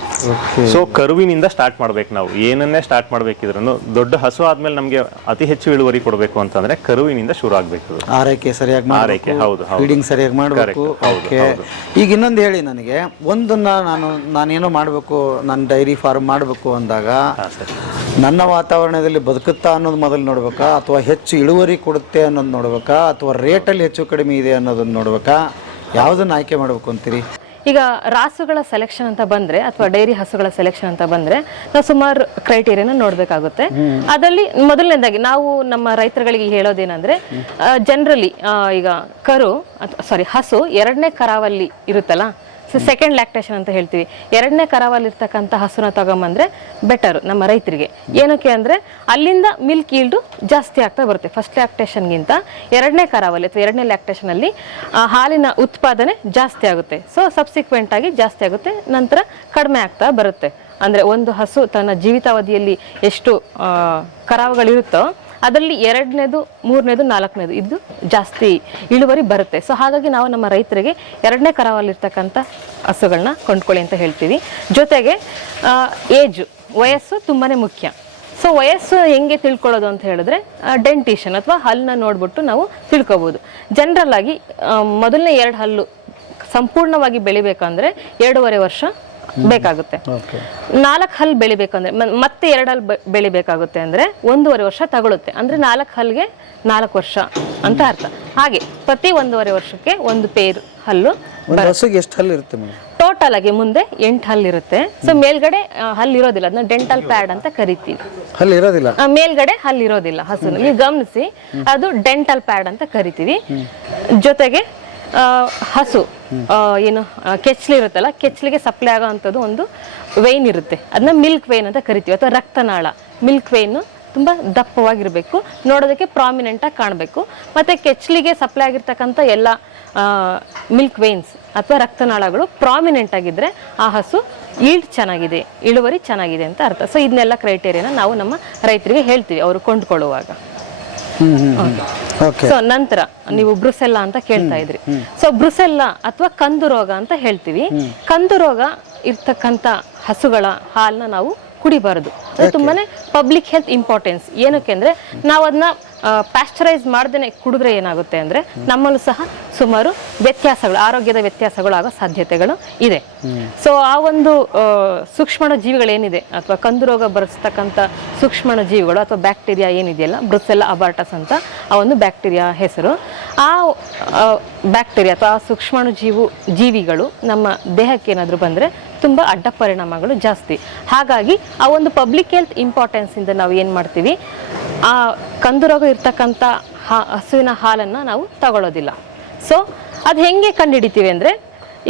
ಸೊ ಕರುವಿನಿಂದ ಸ್ಟಾರ್ಟ್ ಮಾಡ್ಬೇಕು. ನಾವು ಏನನ್ನೇ ಸ್ಟಾರ್ಟ್ ಮಾಡ್ಬೇಕಿದ್ರು ದೊಡ್ಡ ಹಸು ಆದ್ಮೇಲೆ ನಮ್ಗೆ ಅತಿ ಹೆಚ್ಚು ಇಳುವರಿ ಕೊಡಬೇಕು ಅಂತಂದ್ರೆ ಕರುವಿನಿಂದ ಶುರು ಆಗ್ಬೇಕು. ಆರೈಕೆ ಸರಿಯಾಗಿ ಆರೈಕೆ, ಹೌದು, ಫೀಡಿಂಗ್ ಸರಿಯಾಗಿ ಮಾಡಬೇಕು. ಓಕೆ, ಈಗ ಇನ್ನೊಂದು ಹೇಳಿ ನನಗೆ, ಒಂದನ್ನ ನಾನೇನೋ ಮಾಡಬೇಕು, ನಾನು ಡೈರಿ ಫಾರ್ಮ್ ಮಾಡಬೇಕು ಅಂದಾಗ ನನ್ನ ವಾತಾವರಣದಲ್ಲಿ ಬದುಕುತ್ತಾ ಅನ್ನೋದು ಮೊದಲು ನೋಡ್ಬೇಕಾ, ಅಥವಾ ಹೆಚ್ಚು ಇಳುವರಿ ಕೊಡುತ್ತೆ ಅನ್ನೋದು ನೋಡ್ಬೇಕಾ, ಅಥವಾ ರೇಟಲ್ಲಿ ಹೆಚ್ಚು ಕಡಿಮೆ ಇದೆ ಅನ್ನೋದನ್ನ ನೋಡ್ಬೇಕಾ, ಯಾವುದನ್ನ ಆಯ್ಕೆ ಮಾಡಬೇಕು ಅಂತೀರಿ? ಈಗ ರಾಸುಗಳ ಸೆಲೆಕ್ಷನ್ ಅಂತ ಬಂದ್ರೆ ಅಥವಾ ಡೈರಿ ಹಸುಗಳ ಸೆಲೆಕ್ಷನ್ ಅಂತ ಬಂದ್ರೆ ನಾವು ಸುಮಾರು ಕ್ರೈಟೀರಿಯಾನ ನೋಡ್ಬೇಕಾಗುತ್ತೆ. ಅದರಲ್ಲಿ ಮೊದಲನೇದಾಗಿ ನಾವು ನಮ್ಮ ರೈತರುಗಳಿಗೆ ಹೇಳೋದೇನಂದ್ರೆ, ಜನರಲಿ ಈಗ ಹಸು ಎರಡನೇ ಕರಾವಲ್ಲಿ ಇರುತ್ತಲ್ಲ, ಸೆಕೆಂಡ್ ಲ್ಯಾಕ್ಟೇಷನ್ ಅಂತ ಹೇಳ್ತೀವಿ, ಎರಡನೇ ಕರಾವಲ್ಲಿ ಇರ್ತಕ್ಕಂಥ ಹಸುನ ತಗೊಂಬಂದ್ರೆ ಬೆಟರ್ ನಮ್ಮ ರೈತರಿಗೆ. ಏನಕ್ಕೆ ಅಂದ್ರೆ ಅಲ್ಲಿಂದ ಮಿಲ್ಕ್ ಈಲ್ಡು ಜಾಸ್ತಿ ಆಗ್ತಾ ಬರುತ್ತೆ. ಫಸ್ಟ್ ಲ್ಯಾಕ್ಟೇಷನ್ಗಿಂತ ಎರಡನೇ ಕರಾವಲ್ಲಿ ಅಥವಾ ಎರಡನೇ ಲ್ಯಾಕ್ಟೇಷನ್ ಅಲ್ಲಿ ಹಾಲಿನ ಉತ್ಪಾದನೆ ಜಾಸ್ತಿ ಆಗುತ್ತೆ. ಸೊ ಸಬ್ಸಿಕ್ವೆಂಟ್ ಆಗಿ ಜಾಸ್ತಿ ಆಗುತ್ತೆ, ನಂತರ ಕಡಿಮೆ ಆಗ್ತಾ ಬರುತ್ತೆ. ಅಂದ್ರೆ ಒಂದು ಹಸು ತನ್ನ ಜೀವಿತಾವಧಿಯಲ್ಲಿ ಎಷ್ಟು ಕರಾವುಗಳಿರುತ್ತೋ ಅದರಲ್ಲಿ ಎರಡನೇದು, ಮೂರನೇದು, ನಾಲ್ಕನೇದು ಇದು ಜಾಸ್ತಿ ಇಳುವರಿ ಬರುತ್ತೆ. ಸೊ ಹಾಗಾಗಿ ನಾವು ನಮ್ಮ ರೈತರಿಗೆ ಎರಡನೇ ಕರಾವಲ್ಲಿರ್ತಕ್ಕಂಥ ಹಸುಗಳನ್ನ ಕೊಂಡ್ಕೊಳ್ಳಿ ಅಂತ ಹೇಳ್ತೀವಿ. ಜೊತೆಗೆ ವಯಸ್ಸು ತುಂಬಾನೇ ಮುಖ್ಯ. ಸೊ ವಯಸ್ಸು ಹೆಂಗೆ ತಿಳ್ಕೊಳ್ಳೋದು ಅಂತ ಹೇಳಿದ್ರೆ, ಡೆಂಟಿಷನ್ ಅಥವಾ ಹಲ್ಲನ್ನ ನೋಡ್ಬಿಟ್ಟು ನಾವು ತಿಳ್ಕೊಬೋದು. ಜನರಲ್ ಆಗಿ ಮೊದಲನೇ 2 ಹಲ್ಲು ಸಂಪೂರ್ಣವಾಗಿ ಬೆಳಿಬೇಕಂದ್ರೆ 2.5 ವರ್ಷ ಬೇಕಾಗುತ್ತೆ. 4 ಹಲ್ಲು ಬೆಳಿಬೇಕಂದ್ರೆ ಮತ್ತೆ 2 ಹಲ್ಲು ಬೆಳಿಬೇಕಾಗುತ್ತೆ ಅಂದ್ರೆ 1.5 ವರ್ಷ ತಗೊಳುತ್ತೆ. ಅಂದ್ರೆ 4 ಹಲ್ಗೆ 4 ವರ್ಷ ಅಂತ ಅರ್ಥ. ಹಾಗೆ ಪ್ರತಿ 1.5 ವರ್ಷಕ್ಕೆ ಒಂದು ಪೇರ್ ಹಲ್ಲು. ಎಷ್ಟು ಹಲ್ಲು ಇರುತ್ತೆ? ಟೋಟಲ್ ಆಗಿ ಮುಂದೆ 8 ಹಲ್ಲು ಇರುತ್ತೆ. ಸೊ ಮೇಲ್ಗಡೆ ಹಲ್ಲು ಇರೋದಿಲ್ಲ, ಅದನ್ನ ಡೆಂಟಲ್ ಪ್ಯಾಡ್ ಅಂತ ಕರಿತೀವಿ. ಹಲ್ಲು ಇರೋದಿಲ್ಲ, ಮೇಲ್ಗಡೆ ಹಲ್ಲು ಇರೋದಿಲ್ಲ ಹಸುನ, ನೀವು ಗಮನಿಸಿ, ಅದು ಡೆಂಟಲ್ ಪ್ಯಾಡ್ ಅಂತ ಕರಿತೀವಿ. ಜೊತೆಗೆ ಹಸು ಏನು ಕೆಚ್ಚಲು ಇರುತ್ತಲ್ಲ, ಕೆಚ್ಚಲಿಗೆ ಸಪ್ಲೈ ಆಗೋ ಅಂಥದ್ದು ಒಂದು ವೇನ್ ಇರುತ್ತೆ, ಅದನ್ನ ಮಿಲ್ಕ್ ವೇನ್ ಅಂತ ಕರಿತೀವಿ, ಅಥವಾ ರಕ್ತನಾಳ. ಮಿಲ್ಕ್ ವೇನ್ ತುಂಬಾ ದಪ್ಪವಾಗಿರ್ಬೇಕು, ನೋಡೋದಕ್ಕೆ ಪ್ರಾಮಿನೆಂಟ್ ಆಗಿ ಕಾಣಬೇಕು. ಮತ್ತೆ ಕೆಚ್ಚಲಿಗೆ ಸಪ್ಲೈ ಆಗಿರ್ತಕ್ಕಂಥ ಎಲ್ಲ ಮಿಲ್ಕ್ ವೇನ್ಸ್ ಅಥವಾ ರಕ್ತನಾಳಗಳು ಪ್ರಾಮಿನೆಂಟ್ ಆಗಿದ್ರೆ ಆ ಹಸು ಈಲ್ಡ್ ಚೆನ್ನಾಗಿದೆ, ಇಳುವರಿ ಚೆನ್ನಾಗಿದೆ ಅಂತ ಅರ್ಥ. ಸೊ ಇದನ್ನೆಲ್ಲ ಕ್ರೈಟೇರಿಯಾನ ನಾವು ನಮ್ಮ ರೈತರಿಗೆ ಹೇಳ್ತೀವಿ ಅವರು ಕೊಂಡ್ಕೊಳ್ಳುವಾಗ. ಸೊ ನಂತರ ನೀವು ಬ್ರುಸೆಲ್ಲಾ ಅಂತ ಕೇಳ್ತಾ ಇದ್ರಿ. ಸೊ ಬ್ರುಸೆಲ್ಲಾ ಅಥವಾ ಕಂದು ರೋಗ ಅಂತ ಹೇಳ್ತೀವಿ. ಕಂದು ರೋಗ ಇರ್ತಕ್ಕಂಥ ಹಸುಗಳ ಹಾಲನ್ನ ನಾವು ಕುಡಿಬಾರದು. ಅದು ತುಂಬಾನೇ ಪಬ್ಲಿಕ್ ಹೆಲ್ತ್ ಇಂಪಾರ್ಟೆನ್ಸ್. ಏನಕ್ಕೆ ಅಂದ್ರೆ ನಾವು ಅದನ್ನ ಪ್ಯಾಸ್ಚರೈಸ್ ಮಾಡ್ದೇನೆ ಕುಡಿದ್ರೆ ಏನಾಗುತ್ತೆ ಅಂದ್ರೆ ನಮ್ಮಲ್ಲೂ ಸಹ ಸುಮಾರು ವ್ಯತ್ಯಾಸಗಳು, ಆರೋಗ್ಯದ ವ್ಯತ್ಯಾಸಗಳು ಆಗೋ ಸಾಧ್ಯತೆಗಳು ಇದೆ. ಸೊ ಆ ಒಂದು ಸೂಕ್ಷ್ಮಾಣು ಜೀವಿಗಳೇನಿದೆ ಅಥವಾ ಕಂದು ರೋಗ ಬರೆಸ್ತಕ್ಕಂಥ ಸೂಕ್ಷ್ಮಾಣು ಜೀವಿಗಳು ಅಥವಾ ಬ್ಯಾಕ್ಟೀರಿಯಾ ಏನಿದೆಯಲ್ಲ, ಬ್ರುಸೆಲ್ಲಾ ಅಬಾರ್ಟಸ್ ಅಂತ ಆ ಒಂದು ಬ್ಯಾಕ್ಟೀರಿಯಾ ಹೆಸರು. ಆ ಬ್ಯಾಕ್ಟೀರಿಯಾ ಅಥವಾ ಸೂಕ್ಷ್ಮಾಣು ಜೀವಿಗಳು ನಮ್ಮ ದೇಹಕ್ಕೆ ಏನಾದರೂ ಬಂದರೆ ತುಂಬ ಅಡ್ಡ ಪರಿಣಾಮಗಳು ಜಾಸ್ತಿ. ಹಾಗಾಗಿ ಆ ಒಂದು ಪಬ್ಲಿಕ್ ಹೆಲ್ತ್ ಇಂಪಾರ್ಟೆನ್ಸ್ ಇಂದ ನಾವು ಏನು ಮಾಡ್ತೀವಿ, ಆ ಕಂದು ರೋಗ ಇರ್ತಕ್ಕಂಥ ಹಸುವಿನ ಹಾಲನ್ನು ನಾವು ತಗೊಳ್ಳೋದಿಲ್ಲ. ಸೊ ಅದು ಹೆಂಗೆ ಕಂಡುಹಿಡಿತೀವಿ ಅಂದರೆ,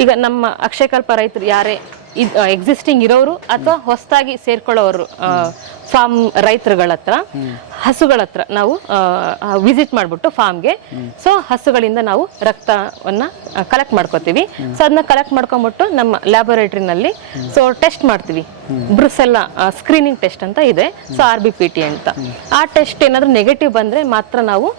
ಈಗ ನಮ್ಮ ಅಕ್ಷಯಕಲ್ಪ ರೈತರು ಯಾರೇ ಎಕ್ಸಿಸ್ಟಿಂಗ್ ಇರೋರು ಅಥವಾ ಹೊಸದಾಗಿ ಸೇರ್ಕೊಳ್ಳೋರು ಫಾರ್ಮ್ ರೈತರುಗಳ ಹತ್ರ, ಹಸುಗಳ ಹತ್ರ ನಾವು ವಿಸಿಟ್ ಮಾಡಿಬಿಟ್ಟು ಫಾರ್ಮ್ಗೆ, ಸೊ ಹಸುಗಳಿಂದ ನಾವು ರಕ್ತವನ್ನ ಕಲೆಕ್ಟ್ ಮಾಡ್ಕೋತೀವಿ. ಸೊ ಅದನ್ನ ಕಲೆಕ್ಟ್ ಮಾಡ್ಕೊಂಬಿಟ್ಟು ನಮ್ಮ ಲ್ಯಾಬೊರೇಟರಿನಲ್ಲಿ ಸೊ ಟೆಸ್ಟ್ ಮಾಡ್ತೀವಿ. ಬ್ರುಸೆಲ್ಲಾ ಸ್ಕ್ರೀನಿಂಗ್ ಟೆಸ್ಟ್ ಅಂತ ಇದೆ, ಸೊ RBPT ಅಂತ. ಆ ಟೆಸ್ಟ್ ಏನಾದರೂ ನೆಗೆಟಿವ್ ಬಂದ್ರೆ ಮಾತ್ರ ನಾವು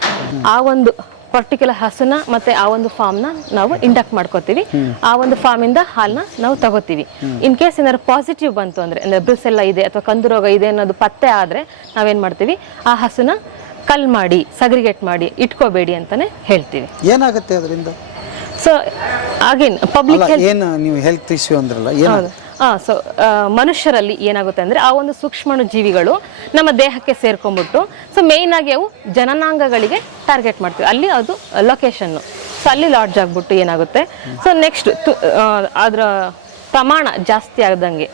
ಆ ಒಂದು ಪರ್ಟಿಕ್ಯುಲರ್ ಹಸುನ ಮತ್ತೆ ಆ ಒಂದು ಫಾರ್ಮ್ನ ನಾವು ಇಂಡಕ್ಟ್ ಮಾಡ್ಕೋತೀವಿ. ಆ ಒಂದು ಫಾರ್ಮಿಂದ ಹಾಲನ್ನ ನಾವು ತಗೋತೀವಿ. ಇನ್ ಕೇಸ್ ಏನಾದ್ರು ಪಾಸಿಟಿವ್ ಬಂತು ಅಂದ್ರೆ ಬ್ರುಸೆಲ್ಲಾ ಇದೆ ಅಥವಾ ಕಂದು ರೋಗ ಇದೆ ಅನ್ನೋದು ಪತ್ತೆ ಆದ್ರೆ ನಾವೇನ್ ಮಾಡ್ತೀವಿ, ಆ ಹಸುನ ಕಲ್ ಮಾಡಿ ಸಗ್ರಿಗೇಟ್ ಮಾಡಿ ಇಟ್ಕೋಬೇಡಿ ಅಂತಾನೆ ಹೇಳ್ತೀವಿ. ಏನಾಗುತ್ತೆ ಅದರಿಂದ? ಸೊ ಅಗೇನ್ ಪಬ್ಲಿಕ್ ಏನು ನೀವು ಹೆಲ್ತ್ ಇಶ್ಯೂ ಅಂದ್ರಲ್ಲ, ಏನು? ಸೊ ಮನುಷ್ಯರಲ್ಲಿ ಏನಾಗುತ್ತೆ ಅಂದ್ರೆ ಆ ಒಂದು ಸೂಕ್ಷ್ಮಾಣು ಜೀವಿಗಳು ನಮ್ಮ ದೇಹಕ್ಕೆ ಸೇರ್ಕೊಂಡ್ಬಿಟ್ಟು, ಸೊ ಮೇಯ್ನ್ ಆಗಿ ಅವು ಜನನಾಂಗಗಳಿಗೆ ಟಾರ್ಗೆಟ್ ಮಾಡ್ತೀವಿ, ಅಲ್ಲಿ ಅದು ಲೊಕೇಶನ್. ಸೊ ಅಲ್ಲಿ ಲಾಡ್ಜ್ ಆಗ್ಬಿಟ್ಟು ಏನಾಗುತ್ತೆ, ಸೊ ನೆಕ್ಸ್ಟ್ ಅದರ ಪ್ರಮಾಣ ಜಾಸ್ತಿ ಆದಂಗೆ,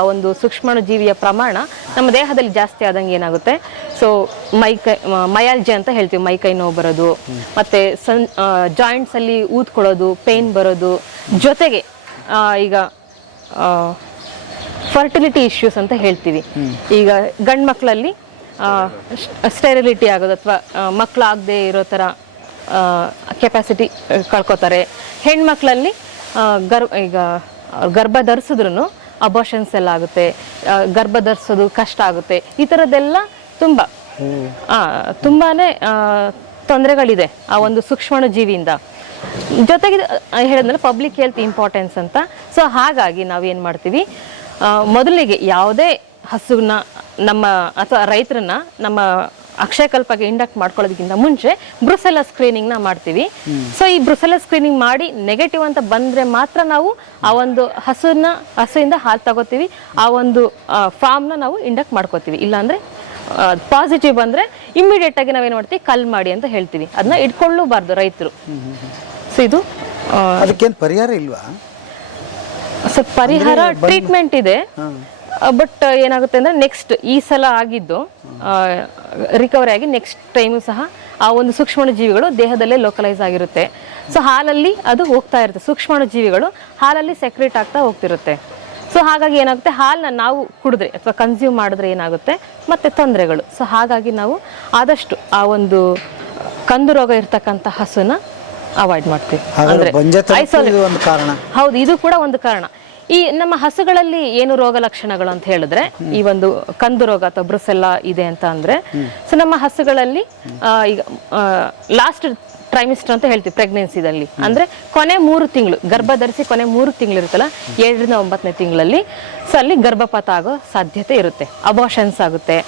ಆ ಒಂದು ಸೂಕ್ಷ್ಮಾಣು ಜೀವಿಯ ಪ್ರಮಾಣ ನಮ್ಮ ದೇಹದಲ್ಲಿ ಜಾಸ್ತಿ ಆದಂಗೆ ಏನಾಗುತ್ತೆ, ಸೊ ಮಯಾಲ್ಜಿ ಅಂತ ಹೇಳ್ತೀವಿ, ಮೈಕೈ ನೋವು ಬರೋದು, ಮತ್ತೆ ಜಾಯಿಂಟ್ಸ್ ಅಲ್ಲಿ ಊದ್ಕೊಳ್ಳೋದು, ಪೇನ್ ಬರೋದು, ಜೊತೆಗೆ ಈಗ ಫರ್ಟಿಲಿಟಿ ಇಶ್ಯೂಸ್ ಅಂತ ಹೇಳ್ತೀವಿ. ಈಗ ಗಂಡು ಮಕ್ಕಳಲ್ಲಿ ಸ್ಟೆರಿಲಿಟಿ ಆಗೋದು ಅಥವಾ ಮಕ್ಕಳಾಗದೆ ಇರೋ ಥರ ಕೆಪಾಸಿಟಿ ಕಳ್ಕೊತಾರೆ. ಹೆಣ್ಮಕ್ಳಲ್ಲಿ ಈಗ ಗರ್ಭ ಧರಿಸಿದ್ರು ಅಬೋಷನ್ಸ್ ಎಲ್ಲ ಆಗುತ್ತೆ, ಗರ್ಭ ಧರಿಸೋದು ಕಷ್ಟ ಆಗುತ್ತೆ. ಈ ಥರದ್ದೆಲ್ಲ ತುಂಬಾನೇ ತೊಂದರೆಗಳಿದೆ ಆ ಒಂದು ಸೂಕ್ಷ್ಮಾಣು ಜೀವಿಯಿಂದ. ಜೊತೆಗೆ ಹೇಳಿದ್ಮೇಲೆ ಪಬ್ಲಿಕ್ ಹೆಲ್ತ್ ಇಂಪಾರ್ಟೆನ್ಸ್ ಅಂತ. ಸೊ ಹಾಗಾಗಿ ನಾವೇನು ಮಾಡ್ತೀವಿ, ಮೊದಲಿಗೆ ಯಾವುದೇ ಹಸುನ ನಮ್ಮ ಅಥವಾ ರೈತರನ್ನ ನಮ್ಮ ಅಕ್ಷಯಕಲ್ಪಗೆ ಇಂಡಕ್ಟ್ ಮಾಡ್ಕೊಳ್ಳೋದಕ್ಕಿಂತ ಮುಂಚೆ ಬ್ರುಸೆಲ್ಲ ಸ್ಕ್ರೀನಿಂಗ್ನ ಮಾಡ್ತೀವಿ. ಸೊ ಈ ಬ್ರುಸೆಲ್ಲ ಸ್ಕ್ರೀನಿಂಗ್ ಮಾಡಿ ನೆಗೆಟಿವ್ ಅಂತ ಬಂದರೆ ಮಾತ್ರ ನಾವು ಆ ಒಂದು ಹಸುವಿಂದ ಹಾಲು ತಗೋತೀವಿ, ಆ ಒಂದು ಫಾರ್ಮ್ನ ನಾವು ಇಂಡಕ್ಟ್ ಮಾಡ್ಕೋತೀವಿ. ಇಲ್ಲಾಂದರೆ ಪಾಸಿಟಿವ್ ಬಂದರೆ ಇಮ್ಮಿಡಿಯೇಟ್ ಆಗಿ ನಾವೇನು ಮಾಡ್ತೀವಿ, ಕಲ್ ಮಾಡಿ ಅಂತ ಹೇಳ್ತೀವಿ. ಅದನ್ನ ಇಟ್ಕೊಳ್ಳಬಾರ್ದು ರೈತರು. ಸೊ ಇದು ಅದಕ್ಕೇನು ಪರಿಹಾರ ಇಲ್ವಾ? ಸೊ ಪರಿಹಾರ ಟ್ರೀಟ್ಮೆಂಟ್ ಇದೆ, ಬಟ್ ಏನಾಗುತ್ತೆ ಅಂದರೆ ನೆಕ್ಸ್ಟ್ ಈ ಸಲ ಆಗಿದ್ದು ರಿಕವರಿ ಆಗಿ ನೆಕ್ಸ್ಟ್ ಟೈಮು ಸಹ ಆ ಒಂದು ಸೂಕ್ಷ್ಮಾಣುಜೀವಿಗಳು ದೇಹದಲ್ಲೇ ಲೋಕಲೈಸ್ ಆಗಿರುತ್ತೆ. ಸೊ ಹಾಲಲ್ಲಿ ಅದು ಹೋಗ್ತಾ ಇರುತ್ತೆ, ಸೂಕ್ಷ್ಮಾಣುಜೀವಿಗಳು ಹಾಲಲ್ಲಿ ಸೆಕ್ರೇಟ್ ಆಗ್ತಾ ಹೋಗ್ತಿರುತ್ತೆ. ಸೊ ಹಾಗಾಗಿ ಏನಾಗುತ್ತೆ, ಹಾಲನ್ನ ನಾವು ಕುಡಿದ್ರೆ ಅಥವಾ ಕನ್ಸ್ಯೂಮ್ ಮಾಡಿದ್ರೆ ಏನಾಗುತ್ತೆ ಮತ್ತೆ ತೊಂದರೆಗಳು. ಸೊ ಹಾಗಾಗಿ ನಾವು ಆದಷ್ಟು ಆ ಒಂದು ಕಂದು ರೋಗ ಇರ್ತಕ್ಕಂಥ ಹಸುನ ಅವಾಯ್ಡ್ ಮಾಡ್ತೀವಿ. ಅಂದ್ರೆ ಹೌದು, ಇದು ಕೂಡ ಒಂದು ಕಾರಣ. ಈ ನಮ್ಮ ಹಸುಗಳಲ್ಲಿ ಏನು ರೋಗ ಲಕ್ಷಣಗಳು ಅಂತ ಹೇಳಿದ್ರೆ, ಈ ಒಂದು ಕಂದು ರೋಗ ಅಥವಾ ಬ್ರುಸೆಲ್ಲಾ ಇದೆ ಅಂತ ಅಂದ್ರೆ, ಸೊ ನಮ್ಮ ಹಸುಗಳಲ್ಲಿ ಈಗ ಲಾಸ್ಟ್ ಟ್ರೈಮಿಸ್ಟರ್ ಅಂತ ಹೇಳ್ತೀವಿ ಪ್ರೆಗ್ನೆನ್ಸಿದಲ್ಲಿ, ಅಂದ್ರೆ ಕೊನೆ 3 ತಿಂಗಳು ಗರ್ಭ ಧರಿಸಿ ಕೊನೆ 3 ತಿಂಗಳು ಇರುತ್ತಲ್ಲ, 7ರಿಂದ 9ನೇ ತಿಂಗಳಲ್ಲಿ, ಸೊ ಅಲ್ಲಿ ಗರ್ಭಪಾತ ಆಗೋ ಸಾಧ್ಯತೆ ಇರುತ್ತೆ, ಅಬಾರ್ಷನ್ಸ್ ಆಗುತ್ತೆ.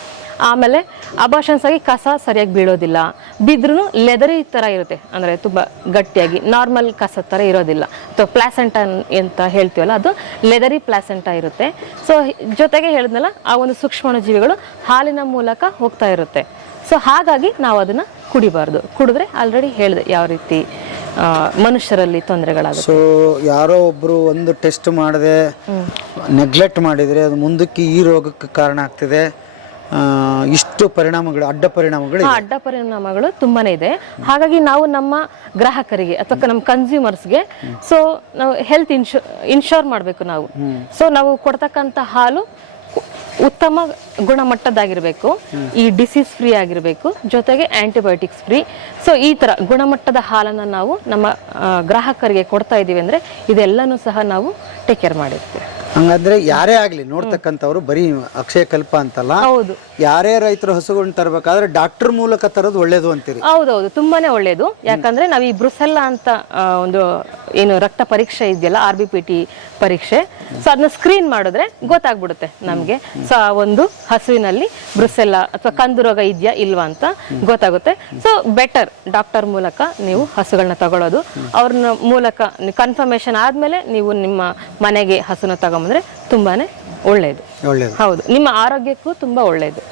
ಆಮೇಲೆ ಅಬಾರ್ಷನ್ಸ್ ಆಗಿ ಕಸ ಸರಿಯಾಗಿ ಬೀಳೋದಿಲ್ಲ, ಬಿದ್ರೂ ಲೆದರಿ ಥರ ಇರುತ್ತೆ, ಅಂದರೆ ತುಂಬ ಗಟ್ಟಿಯಾಗಿ ನಾರ್ಮಲ್ ಕಸ ಥರ ಇರೋದಿಲ್ಲ. ಅಥವಾ ಪ್ಲಾಸೆಂಟಾ ಅಂತ ಹೇಳ್ತೀವಲ್ಲ, ಅದು ಲೆದರಿ ಪ್ಲಾಸೆಂಟಾ ಇರುತ್ತೆ. ಸೊ ಜೊತೆಗೆ ಹೇಳಿದ್ನಲ್ಲ, ಆ ಒಂದು ಸೂಕ್ಷ್ಮಾಣುಜೀವಿಗಳು ಹಾಲಿನ ಮೂಲಕ ಹೋಗ್ತಾ ಇರುತ್ತೆ. ಸೊ ಹಾಗಾಗಿ ನಾವು ಅದನ್ನು ಕುಡಿಬಾರ್ದು. ಕುಡಿದ್ರೆ ಆಲ್ರೆಡಿ ಹೇಳಿದೆ ಯಾವ ರೀತಿ ಮನುಷ್ಯರಲ್ಲಿ ತೊಂದರೆಗಳಾಗುತ್ತೆ. ಸೊ ಯಾರೋ ಒಬ್ರು ಒಂದು ಟೆಸ್ಟ್ ಮಾಡದೆ ನೆಗ್ಲೆಕ್ಟ್ ಮಾಡಿದರೆ ಅದು ಮುಂದಕ್ಕೆ ಈ ರೋಗಕ್ಕೆ ಕಾರಣ ಆಗ್ತಿದೆ. ಇಷ್ಟು ಪರಿಣಾಮಗಳು, ಅಡ್ಡ ಪರಿಣಾಮಗಳು ತುಂಬಾನೇ ಇದೆ. ಹಾಗಾಗಿ ನಾವು ನಮ್ಮ ಗ್ರಾಹಕರಿಗೆ ಅಥವಾ ನಮ್ಮ ಕನ್ಸ್ಯೂಮರ್ಸ್ಗೆ ಸೊ ನಾವು ಹೆಲ್ತ್ ಇನ್ಶೋರ್ ಮಾಡಬೇಕು ನಾವು. ಸೊ ನಾವು ಕೊಡ್ತಕ್ಕಂಥ ಹಾಲು ಉತ್ತಮ ಗುಣಮಟ್ಟದಾಗಿರಬೇಕು, ಈ ಡಿಸೀಸ್ ಫ್ರೀ ಆಗಿರಬೇಕು, ಜೊತೆಗೆ ಆಂಟಿಬಯೋಟಿಕ್ಸ್ ಫ್ರೀ. ಸೊ ಈ ಥರ ಗುಣಮಟ್ಟದ ಹಾಲನ್ನು ನಾವು ನಮ್ಮ ಗ್ರಾಹಕರಿಗೆ ಕೊಡ್ತಾ ಇದ್ದೀವಿ ಅಂದರೆ ಇದೆಲ್ಲನೂ ಸಹ ನಾವು ಟೇಕ್ ಕೇರ್ ಮಾಡಿರ್ತೀವಿ. ಹಂಗಂದ್ರೆ ಯಾರೇ ಆಗ್ಲಿ ನೋಡ್ತಕ್ಕಂಥವ್ರು ಬರೀ ಅಕ್ಷಯ ಕಲ್ಪ ಅಂತಲ್ಲ, ಹೌದು, ಯಾರೇ ರೈತರು ಹಸುಗಳನ್ನ ತರಬೇಕಾದ್ರೆ ಡಾಕ್ಟರ್ ಮೂಲಕ ತರೋದು ಒಳ್ಳೇದು ಅಂತೀರಿ? ಹೌದೌದು, ತುಂಬಾನೇ ಒಳ್ಳೇದು. ಯಾಕಂದ್ರೆ ನಾವು ಈ ಬ್ರುಸೆಲ್ಲಾ ಅಂತ ಒಂದು ಏನು ರಕ್ತ ಪರೀಕ್ಷೆ ಇದೆಯಲ್ಲ, RBPT ಪರೀಕ್ಷೆ, ಸೊ ಅದನ್ನ ಸ್ಕ್ರೀನ್ ಮಾಡಿದ್ರೆ ಗೊತ್ತಾಗ್ಬಿಡುತ್ತೆ ನಮ್ಗೆ. ಸೊ ಆ ಒಂದು ಹಸುವಿನಲ್ಲಿ ಬ್ರುಸೆಲ್ಲಾ ಅಥವಾ ಕಂದು ರೋಗ ಇದೆಯಾ ಇಲ್ವಾ ಅಂತ ಗೊತ್ತಾಗುತ್ತೆ. ಸೊ ಬೆಟರ್ ಡಾಕ್ಟರ್ ಮೂಲಕ ನೀವು ಹಸುಗಳನ್ನ ತಗೊಳ್ಳೋದು. ಅವ್ರನ್ನ ಮೂಲಕ ಕನ್ಫರ್ಮೇಶನ್ ಆದ್ಮೇಲೆ ನೀವು ನಿಮ್ಮ ಮನೆಗೆ ಹಸುನ ತಗೊಂಬಂದ್ರೆ ತುಂಬಾನೇ ಒಳ್ಳೇದು. ಹೌದು, ನಿಮ್ಮ ಆರೋಗ್ಯಕ್ಕೂ ತುಂಬಾ ಒಳ್ಳೇದು.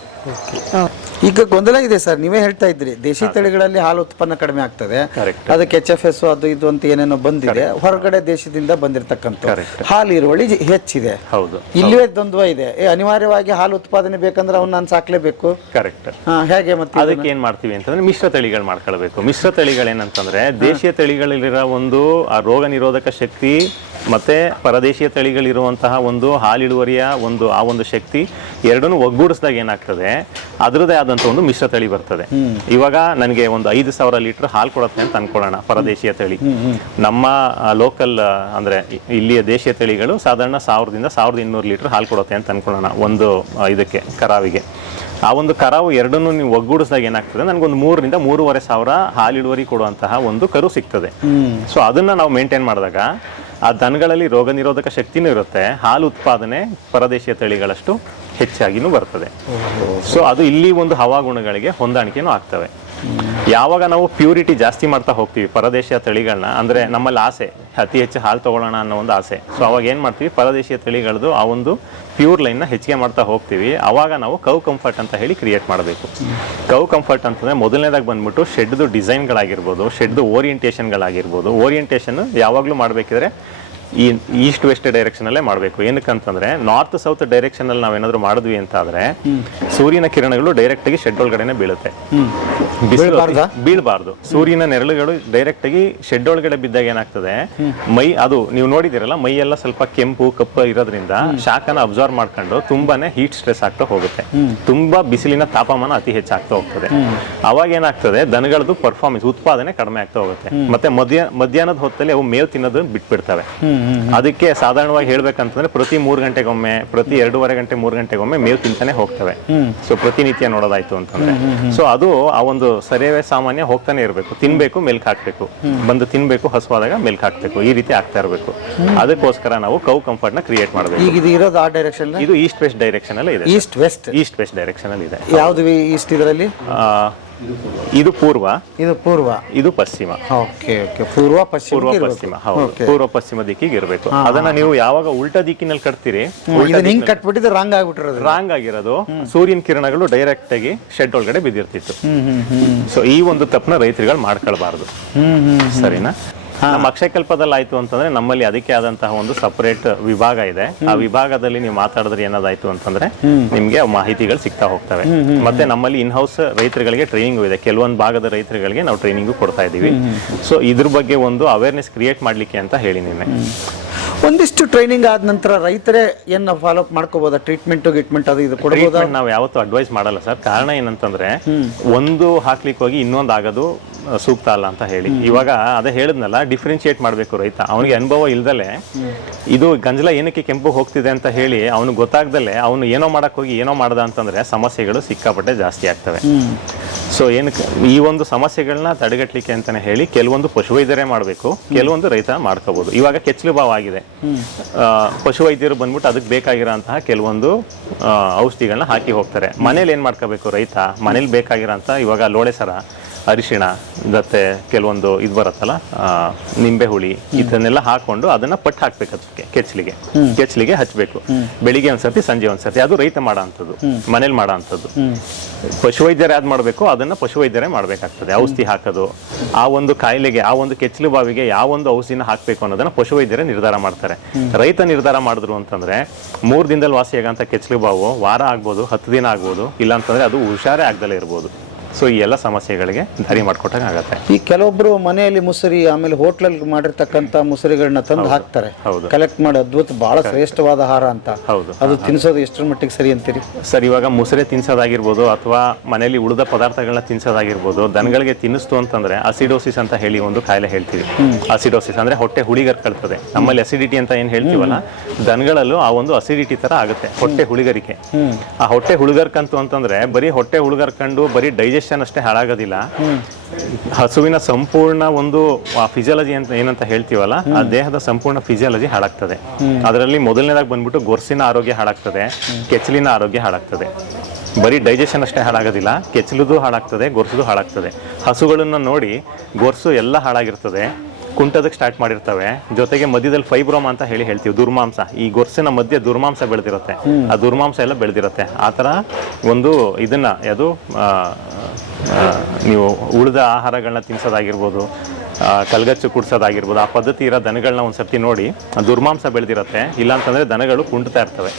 ಈಗ ಗೊಂದಲ ಇದೆ ಸರ್, ನೀವೇ ಹೇಳ್ತಾ ಇದ್ರಿ ದೇಶಿ ತಳಿಗಳಲ್ಲಿ ಹಾಲು ಉತ್ಪನ್ನ ಕಡಿಮೆ ಆಗ್ತದೆ, ಅದಕ್ಕೆ HFS ಅದು ಇದು ಅಂತ ಏನೇನೋ ಬಂದಿದೆ, ಹೊರಗಡೆ ದೇಶದಿಂದ ಬಂದಿರತಕ್ಕಂಥ ಹಾಲು ಇರುವಳಿ ಹೆಚ್ಚಿದೆ. ಹೌದು, ಇಲ್ಲವೇ ದ್ವಂದ್ವ ಇದೆ, ಅನಿವಾರ್ಯವಾಗಿ ಹಾಲು ಉತ್ಪಾದನೆ ಬೇಕಂದ್ರೆ ಅವ್ನು ನಾನು ಸಾಕ್ಲೇಬೇಕು. ಕರೆಕ್ಟ್. ಹೇಗೆ ಮತ್ತೆ ಅದಕ್ಕೆ ಏನ್ ಮಾಡ್ತೀವಿ ಅಂತಂದ್ರೆ ಮಿಶ್ರ ತಳಿಗಳು ಮಾಡ್ಕೊಳ್ಬೇಕು. ಮಿಶ್ರ ತಳಿಗಳೇನಂತಂದ್ರೆ ದೇಶೀಯ ತಳಿಗಳಲ್ಲಿರೋ ಒಂದು ಆ ರೋಗ ನಿರೋಧಕ ಶಕ್ತಿ ಮತ್ತೆ ಪರದೇಶೀಯ ತಳಿಗಳಿರುವಂತಹ ಒಂದು ಹಾಲಿಳುವರಿಯ ಆ ಒಂದು ಶಕ್ತಿ ಎರಡನ್ನೂ ಒಗ್ಗೂಡಿಸಿದಾಗ ಏನಾಗ್ತದೆ, ಅದರದೇ ಆದಂತ ಒಂದು ಮಿಶ್ರ ತಳಿ ಬರ್ತದೆ. ಇವಾಗ ನನಗೆ ಒಂದು 5,000 ಲೀಟರ್ ಹಾಲು ಕೊಡುತ್ತೆ ಅಂತ ಅನ್ಕೊಳ್ಳೋಣ ಪರದೇಶೀಯ ತಳಿ. ನಮ್ಮ ಲೋಕಲ್ ಅಂದ್ರೆ ಇಲ್ಲಿಯ ದೇಶೀಯ ತಳಿಗಳು ಸಾಧಾರಣ 1000ದಿಂದ 1200 ಲೀಟರ್ ಹಾಲು ಕೊಡುತ್ತೆ ಅಂತ ಅನ್ಕೊಳ್ಳೋಣ ಒಂದು ಇದಕ್ಕೆ ಕರಾವಿಗೆ. ಆ ಒಂದು ಕರಾವು ಎರಡನ್ನೂ ನೀವು ಒಗ್ಗೂಡಿಸಿದಾಗ ಏನಾಗ್ತದೆ, ನನಗೊಂದು 3,000ರಿಂದ 3,500 ಹಾಲಿಳುವರಿ ಕೊಡುವಂತಹ ಒಂದು ಕರು ಸಿಗ್ತದೆ. ಸೊ ಅದನ್ನ ನಾವು ಮೇಂಟೈನ್ ಮಾಡಿದಾಗ ಆ ದನಗಳಲ್ಲಿ ರೋಗ ನಿರೋಧಕ ಶಕ್ತಿನೂ ಇರುತ್ತೆ, ಹಾಲು ಉತ್ಪಾದನೆ ಪರದೇಶೀಯ ತಳಿಗಳಷ್ಟು ಹೆಚ್ಚಾಗಿನೂ ಬರ್ತದೆ. ಸೊ ಅದು ಇಲ್ಲಿ ಒಂದು ಹವಾಗುಣಗಳಿಗೆ ಹೊಂದಾಣಿಕೆನೂ ಆಗ್ತವೆ. ಯಾವಾಗ ನಾವು ಪ್ಯೂರಿಟಿ ಜಾಸ್ತಿ ಮಾಡ್ತಾ ಹೋಗ್ತೀವಿ ಪರದೇಶೀಯ ತಳಿಗಳನ್ನ, ಅಂದ್ರೆ ನಮ್ಮಲ್ಲಿ ಆಸೆ ಅತಿ ಹೆಚ್ಚು ಹಾಲು ತಗೊಳ್ಳೋಣ ಅನ್ನೋ ಒಂದು ಆಸೆ, ಸೊ ಅವಾಗ ಏನ್ ಮಾಡ್ತೀವಿ, ಪರದೇಶೀಯ ತಳಿಗಳದ್ದು ಆ ಒಂದು ಪ್ಯೂರ್ ಲೈನ್ನ ಹೆಚ್ಚಿಗೆ ಮಾಡ್ತಾ ಹೋಗ್ತೀವಿ. ಅವಾಗ ನಾವು ಕೌ ಕಂಫರ್ಟ್ ಅಂತ ಹೇಳಿ ಕ್ರಿಯೇಟ್ ಮಾಡಬೇಕು. ಕೌ ಕಂಫರ್ಟ್ ಅಂತಂದ್ರೆ ಮೊದಲನೇದಾಗಿ ಬಂದ್ಬಿಟ್ಟು ಶೆಡ್ದು ಡಿಸೈನ್ಗಳಾಗಿರ್ಬೋದು, ಶೆಡ್ದು ಓರಿಯೆಂಟೇಷನ್ಗಳಾಗಿರ್ಬೋದು. ಓರಿಯೆಂಟೇಷನ್ ಯಾವಾಗಲೂ ಮಾಡಬೇಕಿದ್ರೆ ಈ ಈಸ್ಟ್ ವೆಸ್ಟ್ ಡೈರೆಕ್ಷನ್ ಅಲ್ಲೇ ಮಾಡಬೇಕು. ಏನಕ್ಕಂತಂದ್ರೆ ನಾರ್ತ್ ಸೌತ್ ಡೈರೆಕ್ಷನ್ ಅಲ್ಲಿ ನಾವೇನಾದ್ರೂ ಮಾಡಿದ್ವಿ ಅಂತ ಆದ್ರೆ ಸೂರ್ಯನ ಕಿರಣಗಳು ಡೈರೆಕ್ಟ್ ಆಗಿ ಶೆಡ್ ಒಳಗಡೆನೆ ಬೀಳುತ್ತೆ, ಬೀಳಬಾರ್ದು. ಸೂರ್ಯನ ನೆರಳುಗಳು ಡೈರೆಕ್ಟ್ ಆಗಿ ಶೆಡ್ ಒಳಗಡೆ ಬಿದ್ದಾಗ ಏನಾಗ್ತದೆ, ಮೈ ಅದು ನೀವು ನೋಡಿದಿರಲ್ಲ, ಮೈ ಎಲ್ಲ ಸ್ವಲ್ಪ ಕೆಂಪು ಕಪ್ಪು ಇರೋದ್ರಿಂದ ಶಾಖನ ಅಬ್ಸಾರ್ವ್ ಮಾಡ್ಕೊಂಡು ತುಂಬಾನೇ ಹೀಟ್ ಸ್ಟ್ರೆಸ್ ಆಗ್ತಾ ಹೋಗುತ್ತೆ, ತುಂಬಾ ಬಿಸಿಲಿನ ತಾಪಮಾನ ಅತಿ ಹೆಚ್ಚಾಗ್ತಾ ಹೋಗ್ತದೆ. ಅವಾಗ ಏನಾಗ್ತದೆ, ದನಗಳದ್ದು ಪರ್ಫಾರ್ಮೆನ್ಸ್ ಉತ್ಪಾದನೆ ಕಡಿಮೆ ಆಗ್ತಾ ಹೋಗುತ್ತೆ. ಮತ್ತೆ ಮಧ್ಯಾಹ್ನದ ಹೊತ್ತಲ್ಲಿ ಅವು ಮೇವು ತಿನ್ನೋದನ್ನ ಬಿಟ್ಬಿಡ್ತವೆ. ಅದಕ್ಕೆ ಸಾಧಾರಣವಾಗಿ ಹೇಳ್ಬೇಕಂತಂದ್ರೆ ಪ್ರತಿ 3 ಗಂಟೆಗೊಮ್ಮೆ, ಪ್ರತಿ 2.5 ಗಂಟೆ 3 ಗಂಟೆಗೊಮ್ಮೆ ಮೇವು ತಿಂತಾನೆ ಹೋಗ್ತವೆ. ಸೊ ಪ್ರತಿನಿತ್ಯ ನೋಡೋದಾಯ್ತು ಅಂತಂದ್ರೆ ಸೊ ಅದು ಆ ಒಂದು ಸರಿಯವೇ ಸಾಮಾನ್ಯ ಹೋಗ್ತಾನೆ ಇರಬೇಕು. ತಿನ್ಬೇಕು, ಮೆಲ್ಕ್ ಹಾಕ್ಬೇಕು, ಬಂದು ತಿನ್ಬೇಕು, ಹಸುವಾದಾಗ ಮೆಲ್ಕ್ ಹಾಕ್ಬೇಕು, ಈ ರೀತಿ ಆಗ್ತಾ ಇರಬೇಕು. ಅದಕ್ಕೋಸ್ಕರ ನಾವು ಕೌ ಕಂಫರ್ಟ್ ನ ಕ್ರಿಯೇಟ್ ಮಾಡಬೇಕು. ಈಗ ಇದು ಇರೋದು ಆ ಡೈರೆಕ್ಷನ್, ಇದು ಈಸ್ಟ್ ವೆಸ್ಟ್ ಡೈರೆಕ್ಷನ್ ಅಲ್ಲಿ ಇದೆ. ಈಸ್ಟ್ ವೆಸ್ಟ್ ಡೈರೆಕ್ಷನ್ ಅಲ್ಲಿ ಇದೆ. ಯಾವ್ದು ಈಸ್ಟ್ ಇದರಲ್ಲಿ? ಇದು ಪೂರ್ವ, ಇದು ಪೂರ್ವ, ಇದು ಪಶ್ಚಿಮ. ಓಕೆ ಓಕೆ, ಪೂರ್ವ ಪಶ್ಚಿಮ. ಹೌದು, ಪೂರ್ವ ಪಶ್ಚಿಮ ದಿಕ್ಕಿಗೆ ಇರಬೇಕು. ಅದನ್ನ ನೀವು ಯಾವಾಗ ಉಲ್ಟಾ ದಿಕ್ಕಿನಲ್ಲಿ ಕಟ್ತೀರಿ, ಇದನ್ನ ಹಿಂಗ್ ಕಟ್ಬಿಟ್ಟಿದ್ರೆ ರಾಂಗ್ ಆಗ್ಬಿಟ್ಟಿರೋದು. ರಾಂಗ್ ಆಗಿರೋದು ಸೂರ್ಯನ ಕಿರಣಗಳು ಡೈರೆಕ್ಟ್ ಆಗಿ ಶೆಡ್ ಒಳಗಡೆ ಬಿದ್ದಿರ್ತಿತ್ತು. ಸೊ ಈ ಒಂದು ತಪ್ಪನ ರೈತರುಗಳು ಮಾಡ್ಕೊಳ್ಬಾರ್ದು. ಸರಿನಾ? ನಮ್ಮ ಅಕ್ಷಯಕಲ್ಪದಲ್ಲಿ ಆಯ್ತು ಅಂತಂದ್ರೆ ನಮ್ಮಲ್ಲಿ ಅದಕ್ಕೆ ಆದಂತಹ ಒಂದು ಸಪರೇಟ್ ವಿಭಾಗ ಇದೆ. ಆ ವಿಭಾಗದಲ್ಲಿ ನೀವು ಮಾತಾಡಿದ್ರೆ ಏನಾದಾಯ್ತು ಅಂತಂದ್ರೆ ನಿಮ್ಗೆ ಮಾಹಿತಿಗಳು ಸಿಗ್ತಾ ಹೋಗ್ತವೆ. ಮತ್ತೆ ನಮ್ಮಲ್ಲಿ ಇನ್ ಹೌಸ್ ರೈತರುಗಳಿಗೆ ಟ್ರೈನಿಂಗ್ ಇದೆ. ಕೆಲವೊಂದು ಭಾಗದ ರೈತರುಗಳಿಗೆ ನಾವು ಟ್ರೈನಿಂಗ್ ಕೊಡ್ತಾ ಇದೀವಿ. ಸೊ ಇದ್ರ ಬಗ್ಗೆ ಒಂದು ಅವೇರ್ನೆಸ್ ಕ್ರಿಯೇಟ್ ಮಾಡ್ಲಿಕ್ಕೆ ಅಂತ ಹೇಳಿ ನಿನ್ನೆ. ಒಂದಿಷ್ಟು ಟ್ರೈನಿಂಗ್ ಆದ ನಂತರ ರೈತರೇ ಏನ್ ಫಾಲೋ ಅಪ್ ಮಾಡ್ಕೋಬಹುದಾ? ಟ್ರೀಟ್ಮೆಂಟ್ ಅದು ಇದು ಕೊಡಬಹುದಾ? ನಾವು ಯಾವತ್ತೂ ಅಡ್ವೈಸ್ ಮಾಡಲ್ಲ ಸರ್. ಕಾರಣ ಏನಂತಂದ್ರೆ ಒಂದು ಹಾಕ್ಲಿಕ್ಕೆ ಹೋಗಿ ಇನ್ನೊಂದು ಆಗೋದು ಸೂಕ್ತ ಅಲ್ಲ ಅಂತ ಹೇಳಿ. ಇವಾಗ ಅದೇ ಹೇಳಿದ್ನಲ್ಲ, ಡಿಫ್ರೆನ್ಶಿಯೇಟ್ ಮಾಡಬೇಕು ರೈತ. ಅವನಿಗೆ ಅನುಭವ ಇಲ್ದಲೆ ಇದು ಗಂಜಲ ಏನಕ್ಕೆ ಕೆಂಪು ಹೋಗ್ತಿದೆ ಅಂತ ಹೇಳಿ ಅವನು ಗೊತ್ತಾಗ್ದಲೆ ಅವನು ಏನೋ ಮಾಡಕ್ ಹೋಗಿ ಏನೋ ಮಾಡ್ದ ಅಂತಂದ್ರೆ ಸಮಸ್ಯೆಗಳು ಸಿಕ್ಕಾಪಟ್ಟೆ ಜಾಸ್ತಿ ಆಗ್ತವೆ. ಸೊ ಏನಕ್ಕೆ ಈ ಒಂದು ಸಮಸ್ಯೆಗಳನ್ನ ತಡೆಗಟ್ಟಲಿಕ್ಕೆ ಅಂತಾನೆ ಹೇಳಿ ಕೆಲವೊಂದು ಪಶುವೈದ್ಯರೇ ಮಾಡಬೇಕು, ಕೆಲವೊಂದು ರೈತ ಮಾಡ್ಕೋಬಹುದು. ಇವಾಗ ಕೆಚ್ಚಲು ಬಾವು ಆಗಿದೆ, ಪಶುವೈದ್ಯರು ಬಂದ್ಬಿಟ್ಟು ಅದಕ್ಕೆ ಬೇಕಾಗಿರೋಂತಹ ಕೆಲವೊಂದು ಔಷಧಿಗಳನ್ನ ಹಾಕಿ ಹೋಗ್ತಾರೆ. ಮನೇಲಿ ಏನ್ ಮಾಡ್ಕೋಬೇಕು ರೈತ? ಮನೇಲಿ ಬೇಕಾಗಿರೋಂಥ ಇವಾಗ ಲೋಳೆ ಸರ, ಅರಿಶಿಣ, ಮತ್ತೆ ಕೆಲವೊಂದು ಇದು ಬರುತ್ತಲ್ಲ ನಿಂಬೆ ಹುಳಿ, ಇದನ್ನೆಲ್ಲ ಹಾಕೊಂಡು ಅದನ್ನ ಪಟ್ಟು ಹಾಕ್ಬೇಕು ಅದಕ್ಕೆ ಕೆಚ್ಚಲಿಗೆ ಹಚ್ಚಬೇಕು. ಬೆಳಿಗ್ಗೆ ಒಂದ್ಸರ್ತಿ, ಸಂಜೆ ಒಂದ್ಸರ್ತಿ. ಅದು ರೈತ ಮಾಡೋ ಅಂಥದ್ದು, ಮನೇಲಿ ಮಾಡೋ ಅಂಥದ್ದು. ಪಶುವೈದ್ಯರು ಯಾವ್ದು ಮಾಡಬೇಕು ಅದನ್ನ ಪಶುವೈದ್ಯರೇ ಮಾಡ್ಬೇಕಾಗ್ತದೆ. ಔಷಧಿ ಹಾಕೋದು, ಆ ಒಂದು ಕಾಯಿಲೆಗೆ, ಆ ಒಂದು ಕೆಚ್ಚಲು ಬಾವಿಗೆ ಯಾವ ಒಂದು ಔಷಧಿನ ಹಾಕ್ಬೇಕು ಅನ್ನೋದನ್ನ ಪಶುವೈದ್ಯರೇ ನಿರ್ಧಾರ ಮಾಡ್ತಾರೆ. ರೈತ ನಿರ್ಧಾರ ಮಾಡಿದ್ರು ಅಂತಂದ್ರೆ 3 ದಿನದಲ್ಲಿ ವಾಸಿಯಾಗಂತ ಕೆಚ್ಚಲು ಬಾವು ವಾರ ಆಗ್ಬೋದು, 10 ದಿನ ಆಗ್ಬೋದು, ಇಲ್ಲ ಅಂತಂದ್ರೆ ಅದು ಹುಷಾರೇ ಆಗ್ದಲೇ ಇರ್ಬೋದು. ಸೊ ಈ ಎಲ್ಲ ಸಮಸ್ಯೆಗಳಿಗೆ ದಾರಿ ಮಾಡ್ಕೊಟ್ಟಾಗ ಆಗತ್ತೆ. ಈ ಕೆಲವೊಬ್ರು ಮನೆಯಲ್ಲಿ ಮುಸುರಿ, ಆಮೇಲೆ ಹೋಟ್ಲಲ್ಲಿ ಮಾಡಿರ್ತಕ್ಕಂಥ ಮುಸುರಿಗಳನ್ನ ತಂದು ಹಾಕ್ತಾರೆ, ಕಲೆಕ್ಟ್ ಮಾಡಿ ಅದ್ಭುತ ಬಹಳ ಶ್ರೇಷ್ಠವಾದ ಆಹಾರ ಅಂತ. ಅದು ತಿನ್ಸೋದು ಎಷ್ಟರ ಮಟ್ಟಿಗೆ ಸರಿ ಅಂತೀರಿ ಸರ್? ಇವಾಗ ಮುಸುರೆ ತಿನ್ಸೋದಾಗಿರ್ಬೋದು ಅಥವಾ ಮನೆಯಲ್ಲಿ ಉಳಿದ ಪದಾರ್ಥಗಳನ್ನ ತಿನ್ಸೋದಾಗಿರ್ಬೋದು, ದನಗಳಿಗೆ ತಿನ್ನಿಸ್ತು ಅಂತಂದ್ರೆ ಅಸಿಡೋಸಿಸ್ ಅಂತ ಹೇಳಿ ಒಂದು ಕಾಯಿಲೆ ಹೇಳ್ತೀವಿ. ಅಸಿಡೋಸಿಸ್ ಅಂದ್ರೆ ಹೊಟ್ಟೆ ಹುಳಿಗರ್ಕೊಳ್ತದೆ. ನಮ್ಮಲ್ಲಿ ಅಸಿಡಿಟಿ ಅಂತ ಏನ್ ಹೇಳ್ತೀವಲ್ಲ, ದನಗಳಲ್ಲೂ ಆ ಒಂದು ಅಸಿಡಿಟಿ ತರ ಆಗುತ್ತೆ, ಹೊಟ್ಟೆ ಹುಳಿಗರಿಕೆ. ಆ ಹೊಟ್ಟೆ ಹುಳುಗರ್ಕಂತು ಅಂತಂದ್ರೆ ಬರೀ ಹೊಟ್ಟೆ ಹುಳುಗರ್ಕೊಂಡು ಬರೀ ಡೈಜೆಷನ್ ಅಷ್ಟೇ ಹಾಳಾಗೋದಿಲ್ಲ, ಹಸುವಿನ ಸಂಪೂರ್ಣ ಒಂದು ಫಿಸಿಯಾಲಜಿ ಅಂತ ಏನಂತ ಹೇಳ್ತೀವಲ್ಲ, ಆ ದೇಹದ ಸಂಪೂರ್ಣ ಫಿಸಿಯಾಲಜಿ ಹಾಳಾಗ್ತದೆ. ಅದರಲ್ಲಿ ಮೊದಲನೇದಾಗಿ ಬಂದ್ಬಿಟ್ಟು ಗೊರ್ಸಿನ ಆರೋಗ್ಯ ಹಾಳಾಗ್ತದೆ, ಕೆಚ್ಚಲಿನ ಆರೋಗ್ಯ ಹಾಳಾಗ್ತದೆ. ಬರೀ ಡೈಜೆಷನ್ ಅಷ್ಟೇ ಹಾಳಾಗೋದಿಲ್ಲ, ಕೆಚ್ಚಲುದು ಹಾಳಾಗ್ತದೆ, ಗೊರ್ಸುದು ಹಾಳಾಗ್ತದೆ. ಹಸುಗಳನ್ನ ನೋಡಿ ಗೊರ್ಸು ಎಲ್ಲ ಹಾಳಾಗಿರ್ತದೆ, ಕುಂಟದಕ್ಕೆ ಸ್ಟಾರ್ಟ್ ಮಾಡಿರ್ತವೆ. ಜೊತೆಗೆ ಮಧ್ಯದಲ್ಲಿ ಫೈಬ್ರೋಮ್ ಅಂತ ಹೇಳ್ತೀವಿ, ದುರ್ಮಾಂಸ. ಈ ಗೊರ್ಸಿನ ಮಧ್ಯೆ ದುರ್ಮಾಂಸ ಬೆಳೆದಿರುತ್ತೆ, ಆ ದುರ್ಮಾಂಸ ಎಲ್ಲ ಬೆಳೆದಿರುತ್ತೆ. ಆ ಥರ ಒಂದು ಇದನ್ನ ಅದು ನೀವು ಉಳಿದ ಆಹಾರಗಳನ್ನ ತಿನ್ಸೋದಾಗಿರ್ಬೋದು, ಕಲ್ಗಚ್ಚು ಕುಡ್ಸೋದಾಗಿರ್ಬೋದು, ಆ ಪದ್ಧತಿ ಇರೋ ದನಗಳನ್ನ ಒಂದ್ಸರ್ತಿ ನೋಡಿ, ದುರ್ಮಾಂಸ ಬೆಳೆದಿರುತ್ತೆ. ಇಲ್ಲಾಂತಂದ್ರೆ ದನಗಳು ಕುಂಟ್ತಾ ಇರ್ತವೆ.